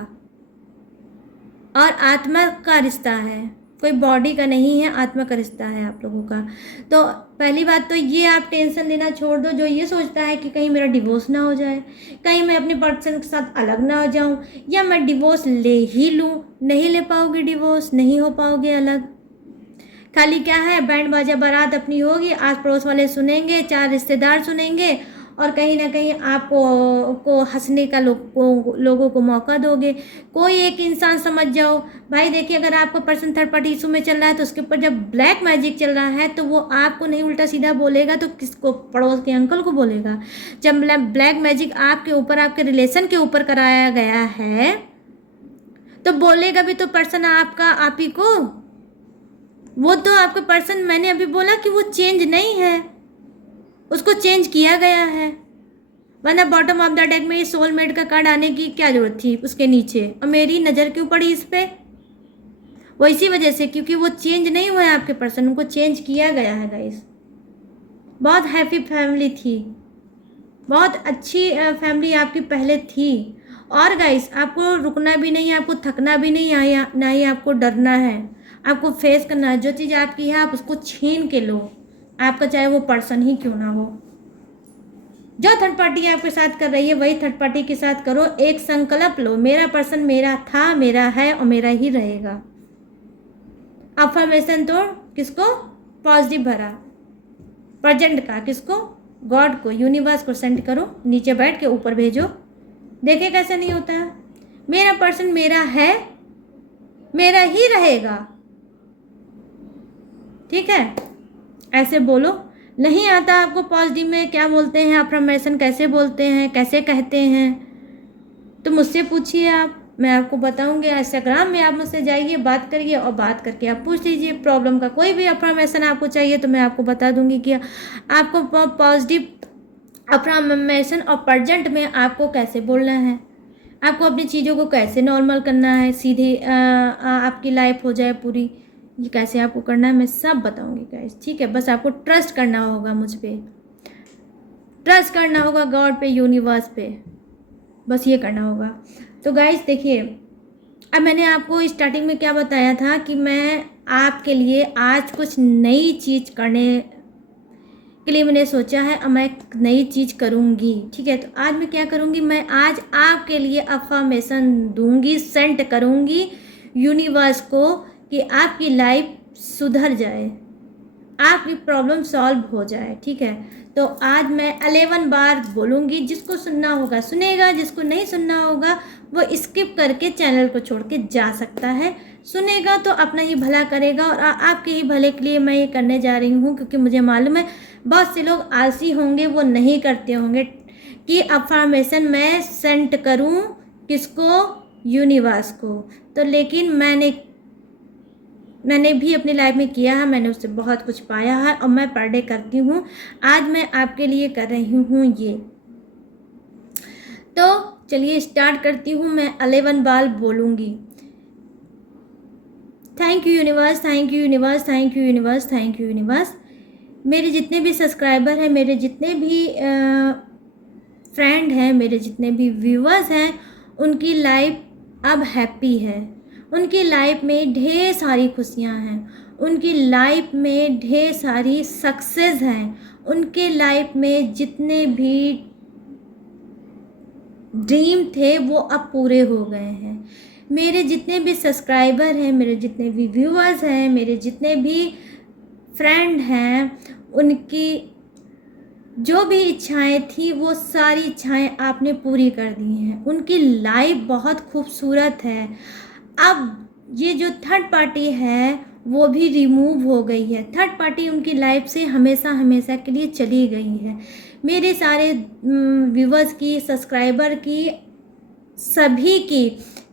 और आत्मा का रिश्ता है, कोई बॉडी का नहीं है, आत्मा का रिश्ता है आप लोगों का। तो पहली बात तो ये आप टेंशन लेना छोड़ दो, जो ये सोचता है कि कहीं मेरा डिवोर्स ना हो जाए, कहीं मैं अपने पर्सन के साथ अलग ना हो जाऊं, या मैं डिवोर्स ले ही लूं। नहीं ले पाओगे डिवोर्स, नहीं हो पाओगे अलग। खाली क्या है, बैंड बाजा बारात अपनी होगी, आस पड़ोस वाले सुनेंगे, 4 रिश्तेदार सुनेंगे, और कहीं ना कहीं आपको हंसने का लोगों को मौका दोगे। कोई एक इंसान समझ जाओ भाई, देखिए अगर आपका पर्सन थर्ड पार्टी इशू में चल रहा है तो उसके ऊपर जब ब्लैक मैजिक चल रहा है तो वो आपको नहीं उल्टा सीधा बोलेगा तो किसको, पड़ोस के अंकल को बोलेगा। जब ब्लैक मैजिक आपके ऊपर, आपके रिलेशन के ऊपर कराया गया है तो बोलेगा भी तो पर्सन आपका, आप ही को। वो तो आपका पर्सन, मैंने अभी बोला कि वो चेंज नहीं है, उसको चेंज किया गया है। वरना बॉटम ऑफ द डेक में ये सोलमेट का कार्ड आने की क्या जरूरत थी उसके नीचे, और मेरी नज़र क्यों पड़ी इस पे? वो इसी वजह से, क्योंकि वो चेंज नहीं हुआ है आपके पर्सन, उनको चेंज किया गया है गाइस। बहुत हैप्पी फैमिली थी, बहुत अच्छी फैमिली आपकी पहले थी। और गाइस आपको रुकना भी नहीं, आपको थकना भी नहीं, ना ही आपको डरना है, आपको फेस करना है। जो चीज़ आपकी है आप उसको छीन के लो, आपका चाहे वो पर्सन ही क्यों ना हो। जो थर्ड पार्टी आपके साथ कर रही है वही थर्ड पार्टी के साथ करो। एक संकल्प लो, मेरा पर्सन मेरा था, मेरा है और मेरा ही रहेगा। अफर्मेशन तो किसको, पॉजिटिव भरा, प्रेजेंट का किसको, गॉड को, यूनिवर्स को सेंड करो, नीचे बैठ के ऊपर भेजो, देखे कैसे नहीं होता है। मेरा पर्सन मेरा है, मेरा ही रहेगा, ठीक है, ऐसे बोलो। नहीं आता आपको पॉजिटिव में क्या बोलते हैं, अफर्मेशन कैसे बोलते हैं, कैसे कहते हैं, तो मुझसे पूछिए आप, मैं आपको बताऊंगी। इंस्टाग्राम में आप मुझसे जाइए, बात करिए और बात करके आप पूछ लीजिए प्रॉब्लम का कोई भी अफर्मेशन आपको चाहिए तो मैं आपको बता दूंगी कि आपको पॉजिटिव अफर्मेशन और प्रेजेंट में आपको कैसे बोलना है, आपको अपनी चीज़ों को कैसे नॉर्मल करना है, सीधे आपकी लाइफ हो जाए पूरी, ये कैसे आपको करना है मैं सब बताऊंगी गाइस, ठीक है। बस आपको ट्रस्ट करना होगा, मुझ पे ट्रस्ट करना होगा, गॉड पे, यूनिवर्स पे, बस ये करना होगा। तो गाइस देखिए, अब मैंने आपको स्टार्टिंग में क्या बताया था कि मैं आपके लिए आज कुछ नई चीज़ करने के लिए मैंने सोचा है और मैं नई चीज़ करूँगी, ठीक है। तो आज मैं क्या करूँगी, मैं आज आपके लिए अफर्मेशन दूंगी, सेंड करूँगी यूनिवर्स को कि आपकी लाइफ सुधर जाए, आपकी प्रॉब्लम सॉल्व हो जाए, ठीक है। तो आज मैं 11 बार बोलूँगी, जिसको सुनना होगा सुनेगा, जिसको नहीं सुनना होगा वो स्किप करके चैनल को छोड़ के जा सकता है। सुनेगा तो अपना ही भला करेगा और आपके ही भले के लिए मैं ये करने जा रही हूँ, क्योंकि मुझे मालूम है बहुत से लोग आलसी होंगे, वो नहीं करते होंगे कि अफर्मेशन मैं सेंड करूँ किसको, यूनिवर्स को। तो लेकिन मैंने भी अपनी लाइफ में किया है, मैंने उससे बहुत कुछ पाया है और मैं पर डे करती हूँ। आज मैं आपके लिए कर रही हूँ ये। तो चलिए स्टार्ट करती हूँ, मैं 11 बार बोलूँगी। Thank you universe, thank you universe, thank you universe, thank you universe. मेरे जितने भी सब्सक्राइबर हैं, मेरे जितने भी फ्रेंड हैं, मेरे जितने भी व्यूअर्स हैं, उनकी लाइफ अब हैप्पी है, उनकी लाइफ में ढेर सारी खुशियां हैं, उनकी लाइफ में ढेर सारी सक्सेस हैं, उनके लाइफ में जितने भी ड्रीम थे वो अब पूरे हो गए हैं। मेरे जितने भी सब्सक्राइबर हैं, मेरे जितने भी व्यूअर्स हैं, मेरे जितने भी फ्रेंड हैं, उनकी जो भी इच्छाएं थी वो सारी इच्छाएं आपने पूरी कर दी हैं। उनकी लाइफ बहुत खूबसूरत है। अब ये जो थर्ड पार्टी है वो भी रिमूव हो गई है। थर्ड पार्टी उनकी लाइफ से हमेशा हमेशा के लिए चली गई है। मेरे सारे व्यूवर्स की, सब्सक्राइबर की, सभी की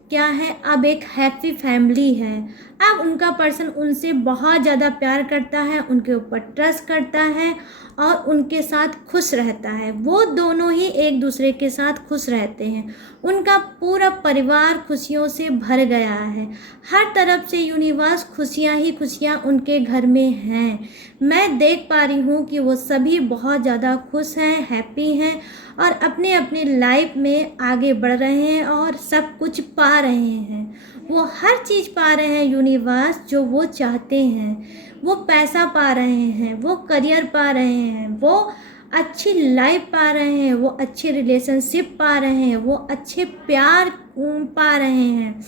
क्या है, अब एक हैप्पी फैमिली है। अब उनका पर्सन उनसे बहुत ज़्यादा प्यार करता है, उनके ऊपर ट्रस्ट करता है और उनके साथ खुश रहता है। वो दोनों ही एक दूसरे के साथ खुश रहते हैं। उनका पूरा परिवार खुशियों से भर गया है। हर तरफ से यूनिवर्स खुशियाँ ही खुशियाँ उनके घर में हैं। मैं देख पा रही हूँ कि वो सभी बहुत ज़्यादा खुश हैं, हैप्पी हैं और अपने अपने लाइफ में आगे बढ़ रहे हैं और सब कुछ पा रहे हैं। वो हर चीज़ पा रहे हैं यूनिवर्स जो वो चाहते हैं। वो पैसा पा रहे हैं, वो करियर पा रहे हैं, वो अच्छी लाइफ पा रहे हैं, वो अच्छे रिलेशनशिप पा रहे हैं, वो अच्छे प्यार पा रहे हैं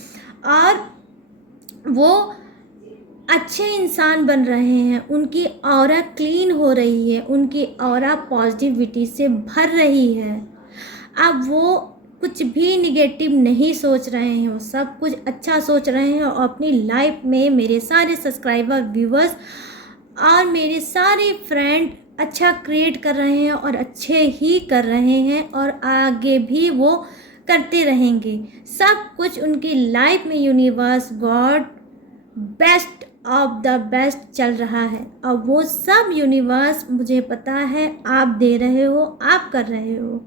और वो अच्छे इंसान बन रहे हैं। उनकी ऑरा क्लीन हो रही है, उनकी ऑरा पॉजिटिविटी से भर रही है। अब वो कुछ भी निगेटिव नहीं सोच रहे हैं, वो सब कुछ अच्छा सोच रहे हैं और अपनी लाइफ में मेरे सारे सब्सक्राइबर, व्यूवर्स और मेरे सारे फ्रेंड अच्छा क्रिएट कर रहे हैं और अच्छे ही कर रहे हैं और आगे भी वो करते रहेंगे। सब कुछ उनकी लाइफ में universe, God best of the best चल रहा है और वो सब यूनिवर्स मुझे पता है आप दे रहे हो, आप कर रहे हो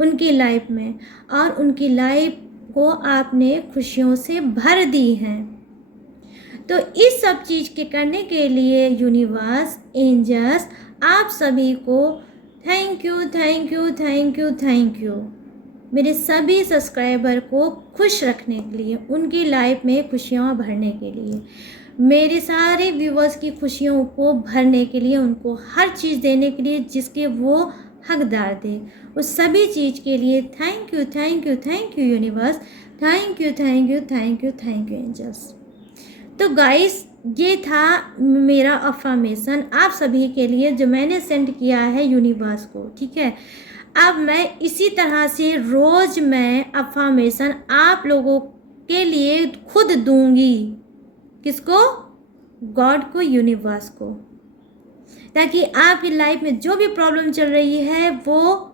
उनकी लाइफ में और उनकी लाइफ को आपने खुशियों से भर दी है। तो इस सब चीज़ के करने के लिए यूनिवर्स, एंजल्स, आप सभी को thank you, thank you, thank you, thank you. मेरे सभी सब्सक्राइबर को खुश रखने के लिए, उनकी लाइफ में खुशियाँ भरने के लिए, मेरे सारे व्यूवर्स की खुशियों को भरने के लिए, उनको हर चीज़ देने के लिए जिसके वो हकदार थे, उस सभी चीज़ के लिए thank you, thank you, thank you universe, thank you, thank you, thank you, thank you angels. तो गाइस, ये था मेरा अफर्मेशन आप सभी के लिए जो मैंने सेंड किया है यूनिवर्स को, ठीक है। अब मैं इसी तरह से रोज़ मैं अफर्मेशन आप लोगों के लिए खुद दूंगी। किसको? गॉड को, यूनिवर्स को, ताकि आपकी लाइफ में जो भी प्रॉब्लम चल रही है वो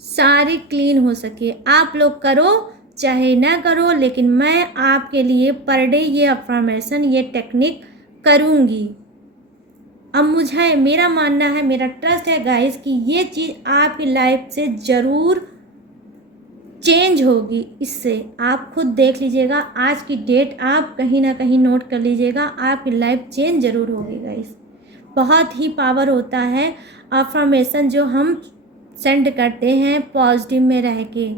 सारी क्लीन हो सके। आप लोग करो चाहे ना करो, लेकिन मैं आपके लिए पर डे ये अफर्मेशन, ये टेक्निक करूँगी। अब मुझे, मेरा मानना है, मेरा ट्रस्ट है गाइस कि ये चीज़ आपकी लाइफ से ज़रूर चेंज होगी। इससे आप खुद देख लीजिएगा, आज की डेट आप कहीं ना कहीं नोट कर लीजिएगा, आपकी लाइफ चेंज ज़रूर होगी गाइस। बहुत ही पावर होता है अफर्मेशन जो हम सेंड करते हैं पॉजिटिव में रह के,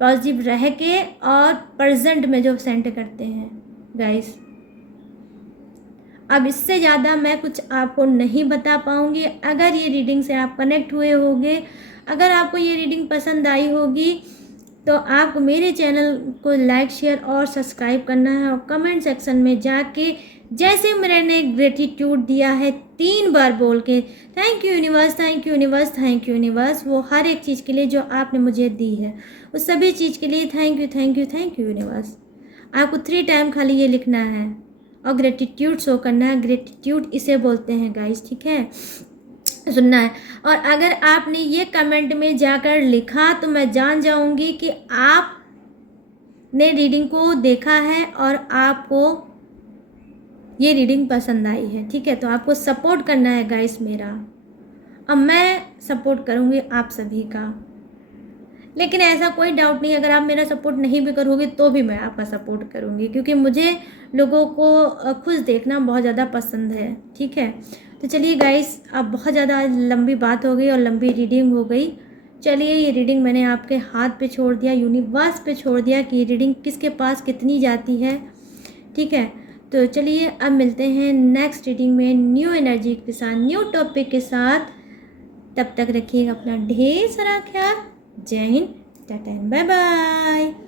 पॉजिटिव रह के और प्रेजेंट में जो सेंड करते हैं गाइस। अब इससे ज़्यादा मैं कुछ आपको नहीं बता पाऊँगी। अगर ये रीडिंग से आप कनेक्ट हुए होंगे, अगर आपको ये रीडिंग पसंद आई होगी तो आपको मेरे चैनल को लाइक, शेयर और सब्सक्राइब करना है और कमेंट सेक्शन में जाके जैसे मैंने ग्रेटिट्यूड दिया है 3 बार बोल के thank you universe, thank you universe, thank you universe, वो हर एक चीज़ के लिए जो आपने मुझे दी है उस सभी चीज़ के लिए thank you, thank you, thank you universe. आपको 3 टाइम खाली ये लिखना है और ग्रेटिट्यूड शो करना है। ग्रेटिट्यूड इसे बोलते हैं गाइस, ठीक है, सुनना है। और अगर आपने ये कमेंट में जाकर लिखा तो मैं जान जाऊंगी कि आपने रीडिंग को देखा है और आपको ये रीडिंग पसंद आई है, ठीक है। तो आपको सपोर्ट करना है गाइस मेरा, अब मैं सपोर्ट करूंगी आप सभी का। लेकिन ऐसा कोई डाउट नहीं, अगर आप मेरा सपोर्ट नहीं भी करोगे तो भी मैं आपका सपोर्ट करूंगी, क्योंकि मुझे लोगों को खुश देखना बहुत ज़्यादा पसंद है, ठीक है। तो चलिए गाइस, अब बहुत ज़्यादा लंबी बात हो गई और लंबी रीडिंग हो गई। चलिए, ये रीडिंग मैंने आपके हाथ पे छोड़ दिया, यूनिवर्स पे छोड़ दिया कि ये रीडिंग किसके पास कितनी जाती है, ठीक है। तो चलिए अब मिलते हैं नेक्स्ट रीडिंग में न्यू एनर्जी के साथ, न्यू टॉपिक के साथ। तब तक रखिएगा अपना ढेर सारा ख्याल। जय Hind, tata and bye bye.